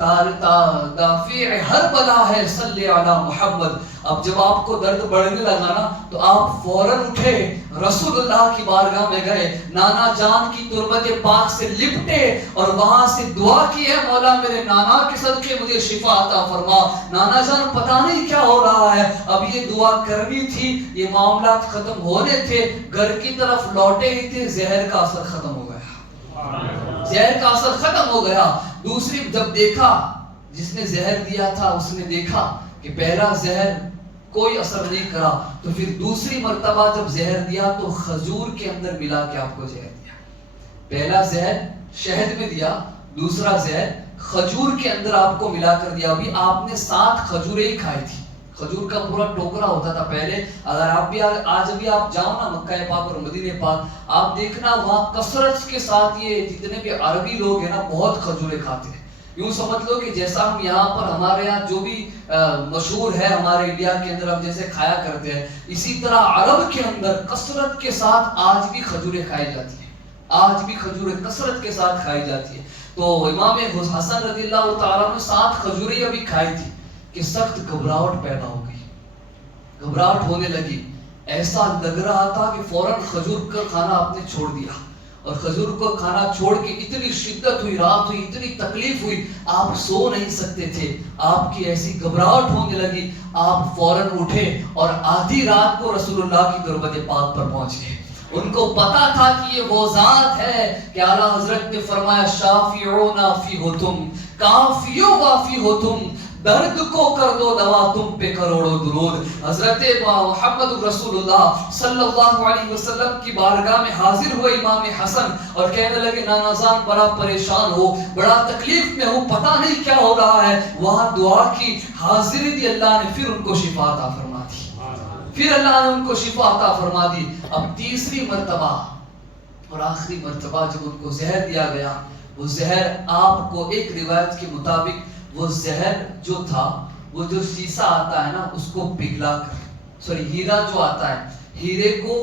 دافع ہر بلا ہے صلی علی محمد. اب جب آپ کو درد بڑھنے لگا نا تو آپ فوراً اٹھے, رسول اللہ کی بارگاہ میں گئے, نانا جان کی تربت پاک سے لپٹے اور وہاں سے دعا کی ہے, مولا میرے نانا کے صدقے مجھے شفا عطا فرما. نانا جان پتہ نہیں کیا ہو رہا ہے, اب یہ دعا کرنی تھی, یہ معاملات ختم ہونے تھے, گھر کی طرف لوٹے ہی تھے, زہر کا اثر ختم ہو گیا, زہر کا اثر ختم ہو گیا. دوسری جب دیکھا, جس نے زہر دیا تھا اس نے دیکھا کہ پہلا زہر کوئی اثر نہیں کرا, تو پھر دوسری مرتبہ جب زہر دیا تو کھجور کے اندر ملا کے آپ کو زہر دیا. پہلا زہر شہد میں دیا, دوسرا زہر کھجور کے اندر آپ کو ملا کر دیا. ابھی آپ نے 7 کھجوریں ہی کھائی تھی, کھجور کا پورا ٹوکرا ہوتا تھا پہلے. اگر آپ بھی آج ابھی آپ جاؤ نا مکہ پاک اور مدینہ پاک, آپ دیکھنا وہاں کثرت کے ساتھ یہ جتنے بھی عربی لوگ ہیں نا بہت کھجوریں کھاتے ہیں. یوں سمجھ لو کہ جیسا ہم یہاں پر ہمارے یہاں جو بھی مشہور ہے ہمارے انڈیا کے اندر ہم جیسے کھایا کرتے ہیں, اسی طرح عرب کے اندر کثرت کے ساتھ آج بھی کھجوریں کھائی جاتی ہیں, آج بھی کھجوریں کثرت کے ساتھ کھائی جاتی ہیں. تو امام حسن رضی اللہ تعالیٰ نے 7 کھجوریں ابھی کھائی تھی کہ سخت گھبراہٹ پیدا ہو گئی, گھبراہٹ ہونے لگی. ایسا لگ رہا تھا کہ فوراً کھجور کا کھانا آپ نے چھوڑ دیا, اور کھجور کو کھانا چھوڑ کے اتنی شدت ہوئی, رات ہوئی, اتنی تکلیف ہوئی, آپ سو نہیں سکتے تھے, آپ کی ایسی گھبراہٹ ہونے لگی. آپ فوراً اٹھے اور آدھی رات کو رسول اللہ کی تربت پاک پر پہنچے. ان کو پتا تھا کہ یہ وہ ذات ہے کہ اعلیٰ حضرت نے فرمایا شافعو نافی ہو تم, کافیو وافی ہو تم, درد کو کر دو دوا, تم پہ کروڑوں درود. حضرت محمد رسول اللہ صلی اللہ علیہ وسلم کی بارگاہ میں حاضر ہوئے امام حسن اور کہنے لگے نانا جان بڑا پریشان ہو, بڑا تکلیف میں ہوں, پتہ نہیں کیا ہو رہا ہے. وہاں دعا کی, حاضری دی, اللہ نے پھر ان کو شفا عطا فرما دی, پھر اللہ نے ان کو شفا عطا فرما دی. اب تیسری مرتبہ اور آخری مرتبہ جب ان کو زہر دیا گیا, وہ زہر آپ کو ایک روایت کے مطابق وہ زہر جو تھا, وہ جو شیشہ آتا ہے نا اس کو پگھلا کر, ہیرا جو آتا ہے, ہیرے کو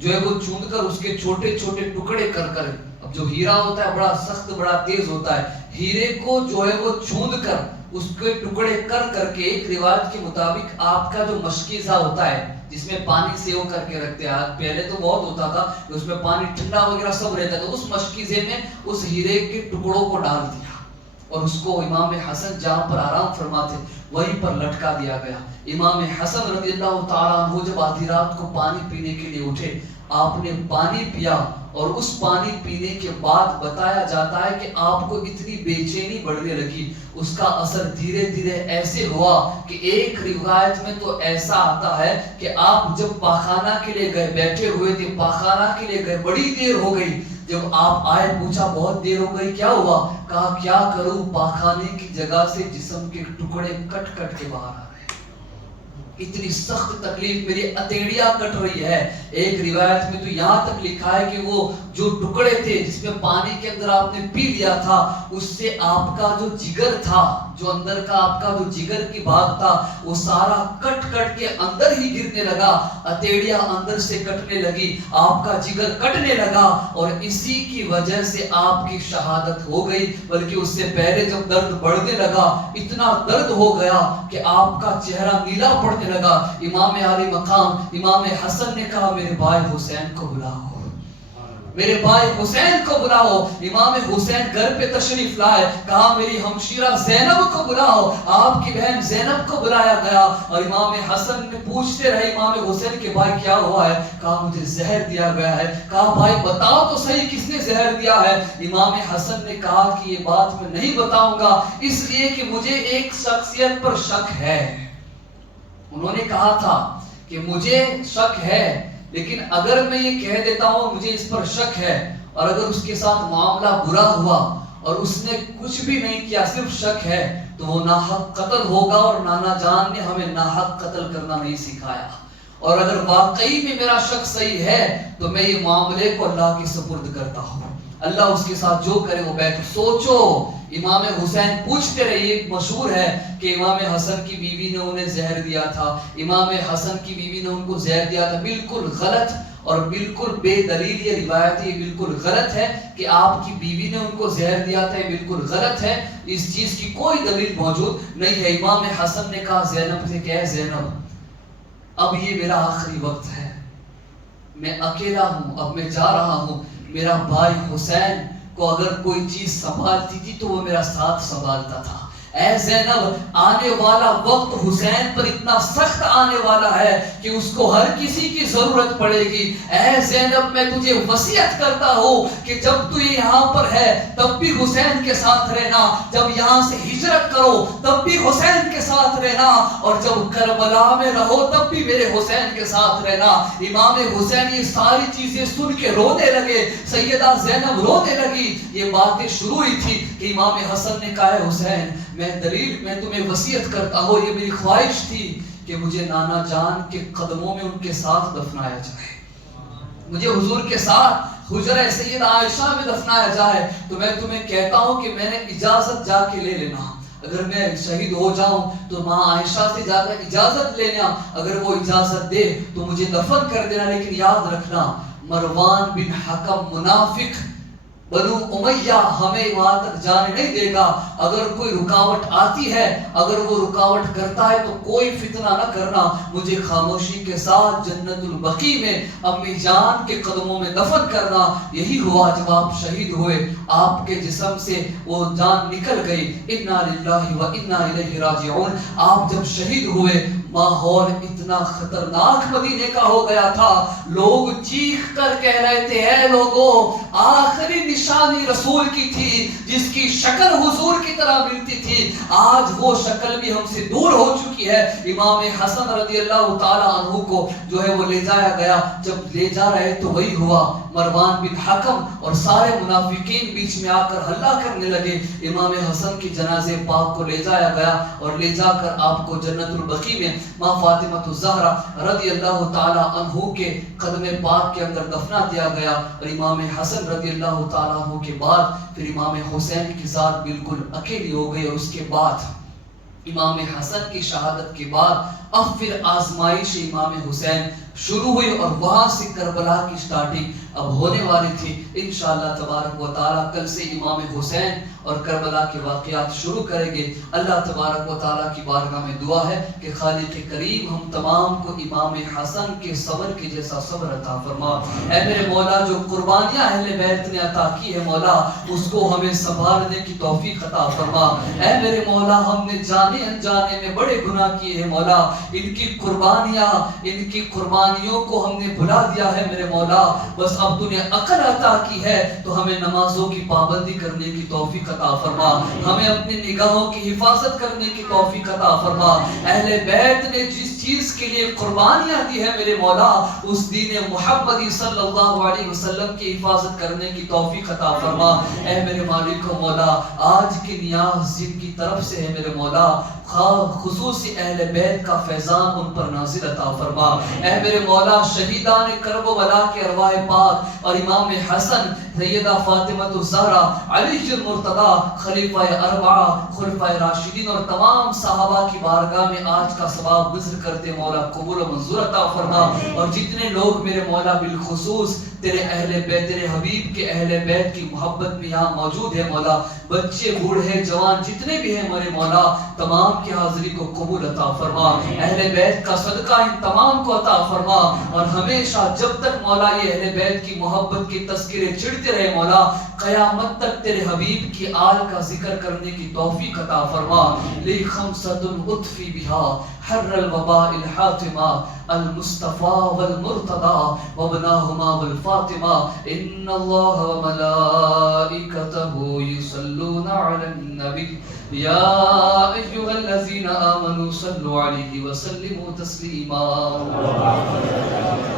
جو ہے وہ چوند کر اس کے چھوٹے چھوٹے ٹکڑے کر کر, اب جو ہیرا ہوتا ہے بڑا سخت بڑا تیز ہوتا ہے, ہیرے کو جو ہے وہ چوند کر اس کے ٹکڑے کر کر کے, ایک روایت کے مطابق آپ کا جو مشکیزہ ہوتا ہے جس میں پانی سیو کر کے رکھتے ہیں, پہلے تو بہت ہوتا تھا اس میں پانی ٹھنڈا وغیرہ سب رہتا تھا, اس مشکیزے میں اس ہیرے کے ٹکڑوں کو ڈال دیا اور اس کو امام حسن جہاں پر آرام فرماتے وہیں پر لٹکا دیا گیا. امام حسن رضی اللہ تعالیٰ عنہ جب آدھی رات کو پانی پینے کے لیے اٹھے, آپ نے پانی پیا, اور اس پانی پینے کے بعد بتایا جاتا ہے کہ آپ کو اتنی بے چینی بڑھنے لگی, اس کا اثر دھیرے دھیرے ایسے ہوا کہ ایک روایت میں تو ایسا آتا ہے کہ آپ جب پاخانہ کے لیے گئے, بیٹھے ہوئے تھے, پاخانہ کے لیے گئے, بڑی دیر ہو گئی, جب آپ آئے پوچھا بہت دیر ہو گئی کیا ہوا, کہا کیا کروں, پاخانے کی جگہ سے جسم کے ٹکڑے کٹ کٹ کے باہر آ رہے ہیں, اتنی سخت تکلیف, میری اتیڑیاں کٹ رہی ہے. ایک روایت میں تو یہاں تک لکھا ہے کہ وہ جو ٹکڑے تھے جس میں پانی کے اندر آپ نے پی لیا تھا, اس سے آپ کا جو جگر تھا جو اندر کا آپ کا جو جگر کی باغ تھا وہ سارا کٹ کٹ کے اندر ہی گرنے لگا، ہتھیلیاں اندر سے کٹنے لگی، آپ کا جگر کٹنے لگا، اور اسی کی وجہ سے آپ کی شہادت ہو گئی۔ بلکہ اس سے پہلے جب درد بڑھنے لگا، اتنا درد ہو گیا کہ آپ کا چہرہ نیلا پڑنے لگا، امام عالی مقام امام حسن نے کہا میرے بھائی حسین کو بلاؤ، میرے بھائی حسین کو بلاؤ۔ امام حسین گھر پہ تشریف لائے، کہا میری ہمشیرہ زینب کو بلاؤ، آپ کی بہن زینب کو بلایا گیا، اور امام حسن نے پوچھتے رہے امام حسین کے بھائی کیا ہوا ہے؟ کہا مجھے زہر دیا گیا ہے۔ کہا بھائی بتاؤ تو صحیح کس نے زہر دیا ہے؟ امام حسن نے کہا کہ یہ بات میں نہیں بتاؤں گا، اس لیے کہ مجھے ایک شخصیت پر شک ہے۔ انہوں نے کہا تھا کہ مجھے شک ہے، لیکن اگر میں یہ کہہ دیتا ہوں مجھے اس پر شک ہے، اور اگر اس کے ساتھ معاملہ برا ہوا اور اس نے کچھ بھی نہیں کیا صرف شک ہے، تو وہ ناحق قتل ہوگا، اور نانا جان نے ہمیں ناحق قتل کرنا نہیں سکھایا۔ اور اگر واقعی میں میرا شک صحیح ہے تو میں یہ معاملے کو اللہ کے سپرد کرتا ہوں، اللہ اس کے ساتھ جو کرے وہ بہتر۔ سوچو امام حسین پوچھتے رہے، یہ مشہور ہے کہ امام حسن کی بیوی نے انہیں زہر دیا تھا، امام حسن کی بیوی نے ان کو زہر دیا تھا۔ بالکل غلط اور بالکل بے دلیل یہ روایت، یہ بالکل غلط ہے کہ آپ کی بیوی نے ان کو زہر دیا تھا، یہ بالکل غلط ہے، اس چیز کی کوئی دلیل موجود نہیں ہے۔ امام حسن نے کہا زینب سے کہ اے زینب اب یہ میرا آخری وقت ہے، میں اکیلا ہوں، اب میں جا رہا ہوں، میرا بھائی حسین کو اگر کوئی چیز سنبھالتی تھی تو وہ میرا ساتھ سنبھالتا تھا۔ اے زینب آنے والا وقت حسین پر اتنا سخت آنے والا ہے کہ اس کو ہر کسی کی ضرورت پڑے گی۔ اے زینب میں تجھے وصیت کرتا ہوں کہ جب تو یہاں پر ہے تب بھی حسین کے ساتھ رہنا، جب یہاں سے ہجرت کرو تب بھی حسین کے ساتھ رہنا، اور جب کربلا میں رہو تب بھی میرے حسین کے ساتھ رہنا۔ امام حسین یہ ساری چیزیں سن کے رونے لگے، سیدہ زینب رونے لگی۔ یہ باتیں شروع ہوئی تھی کہ امام حسن نے کہا ہے حسین میں تمہیں وصیت کرتا ہوں، یہ میری خواہش تھی کہ مجھے نانا جان کے قدموں میں ان کے ساتھ دفنایا جائے، مجھے حضور کے ساتھ حجرہ سیدہ عائشہ میں دفنایا جائے، تو میں تمہیں کہتا ہوں کہ میں نے اجازت جا کے لے لینا، اگر میں شہید ہو جاؤں تو ماں عائشہ سے جا کر اجازت لینا، اگر وہ اجازت دے تو مجھے دفن کر دینا، لیکن یاد رکھنا مروان بن حکم منافق بنو امیہ ہمیں وہاں تک جانے نہیں دے گا، اگر کوئی رکاوٹ آتی ہے، اگر وہ رکاوٹ کرتا ہے تو کوئی فتنہ نہ کرنا، مجھے خاموشی کے ساتھ جنت البقیع میں امی جان کے قدموں میں دفن کرنا۔ یہی ہوا جب آپ شہید ہوئے، آپ کے جسم سے وہ جان نکل گئی، انا للہ و انا الیہ راجعون۔ آپ جب شہید ہوئے ماحول اتنا خطرناک مدینے کا ہو گیا تھا، لوگ چیخ کر کہہ رہے تھے اے لوگوں آخری نشانی رسول کی تھی جس کی شکل حضور کی طرح ملتی تھی، آج وہ شکل بھی ہم سے دور ہو چکی ہے۔ امام حسن رضی اللہ تعالی عنہ کو جو ہے وہ لے جایا گیا، جب لے جا رہے تو وہی ہوا، مروان بن حکم اور سارے منافقین بیچ میں آ کر ہلہ کرنے لگے۔ امام حسن کی جنازے پاک کو لے جایا گیا اور لے جا کر آپ کو جنت البقیع میں ماں فاطمہ الزہرا رضی اللہ تعالی عنہ کے قدم پاک کے اندر دفنا دیا گیا، اور امام حسن رضی اللہ تعالی عنہ کے بعد پھر امام حسین کی ذات بالکل اکیلی ہو گئی، اور اس کے بعد امام حسن کی شہادت کے بعد اب پھر آزمائش امام حسین شروع ہوئی، اور وہاں سے کربلا کی سٹارٹنگ اب ہونے والی تھی۔ انشاءاللہ تبارک و تعالیٰ کل سے امام حسین اور کربلا کے واقعات شروع کریں گے۔ اللہ تبارک و تعالیٰ کی بارگاہ میں دعا ہے کہ خالق کریم ہم تمام کو امام حسن کے صبر کے جیسا صبر عطا فرما۔ اے میرے مولا جو قربانیاں اہل بیت نے عطا کی ہے مولا اس کو ہمیں سنبھالنے کی توفیق عطا فرما۔ اے میرے مولا ہم نے جانے انجانے میں بڑے گناہ کیے ہیں مولا، ان کی قربانیاں ان کی قربانیوں کو ہم نے بھلا دیا ہے میرے مولا، بس اب تو نے عقل عطا کی ہے تو ہمیں نمازوں کی پابندی کرنے کی توفیق عطا فرما، ہمیں اپنی نگاہوں کی حفاظت کرنے کی توفیق عطا فرما۔ اہل بیت نے جس چیز کے لیے قربانیاں دی ہے میرے مولا، اس دین محمدی صلی اللہ علیہ وسلم کی حفاظت کرنے کی توفیق عطا فرما۔ اے میرے مالک و مولا، آج کی نیاز جن کی طرف سے ہے میرے مولا، خصوصی اہل بیت کا فیضان ان پر نازل عطا فرما۔ اے میرے مولا، شہیدان کرب و بلا کے ارواح پاک اور امام حسن، سیدہ فاطمہ الزہرا، علی المرتضی، خلیفہ اربعہ، خلفۂ راشدین اور تمام صحابہ کی بارگاہ میں آج کا ثواب گزر کرتے مولا قبول و منظور عطا فرما۔ اور جتنے لوگ میرے مولا بالخصوص تیرے اہل بیت، تیرے حبیب کے اہل بیت کی محبت میں یہاں موجود ہے مولا، بچے بوڑھے جوان جتنے بھی ہیں میرے مولا، تمام کی حاضری کو قبول عطا فرما۔ اہل بیت کا صدقہ ان تمام کو عطا فرما، اور ہمیشہ جب تک مولا یہ اہل بیت کی محبت کے تذکرے چڑھتے رہے مولا، قیامت تک تیرے حبیب کی آل کا ذکر کرنے کی توفیق عطا فرما۔ لی خمسۃ اطفی بہا حر الوباء الحاتمہ، المصطفى والمرتضى وابناهما والفاطمة، إن الله وملائكته يصلون على النبي يا أيها الذين آمنوا صلوا عليه وسلموا تسليما۔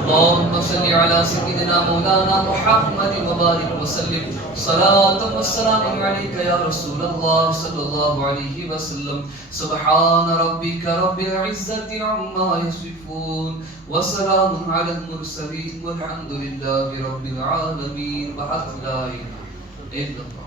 اللهم صل على سيدنا مولانا محمد وبارك وسلم صلاة والسلام عليك يا رسول الله صلى الله عليه وسلم۔ سبحان ربك رب العزة عما يصفون وسلام على المرسلين والحمد لله رب العالمين۔ بحق لا إله إلا الله۔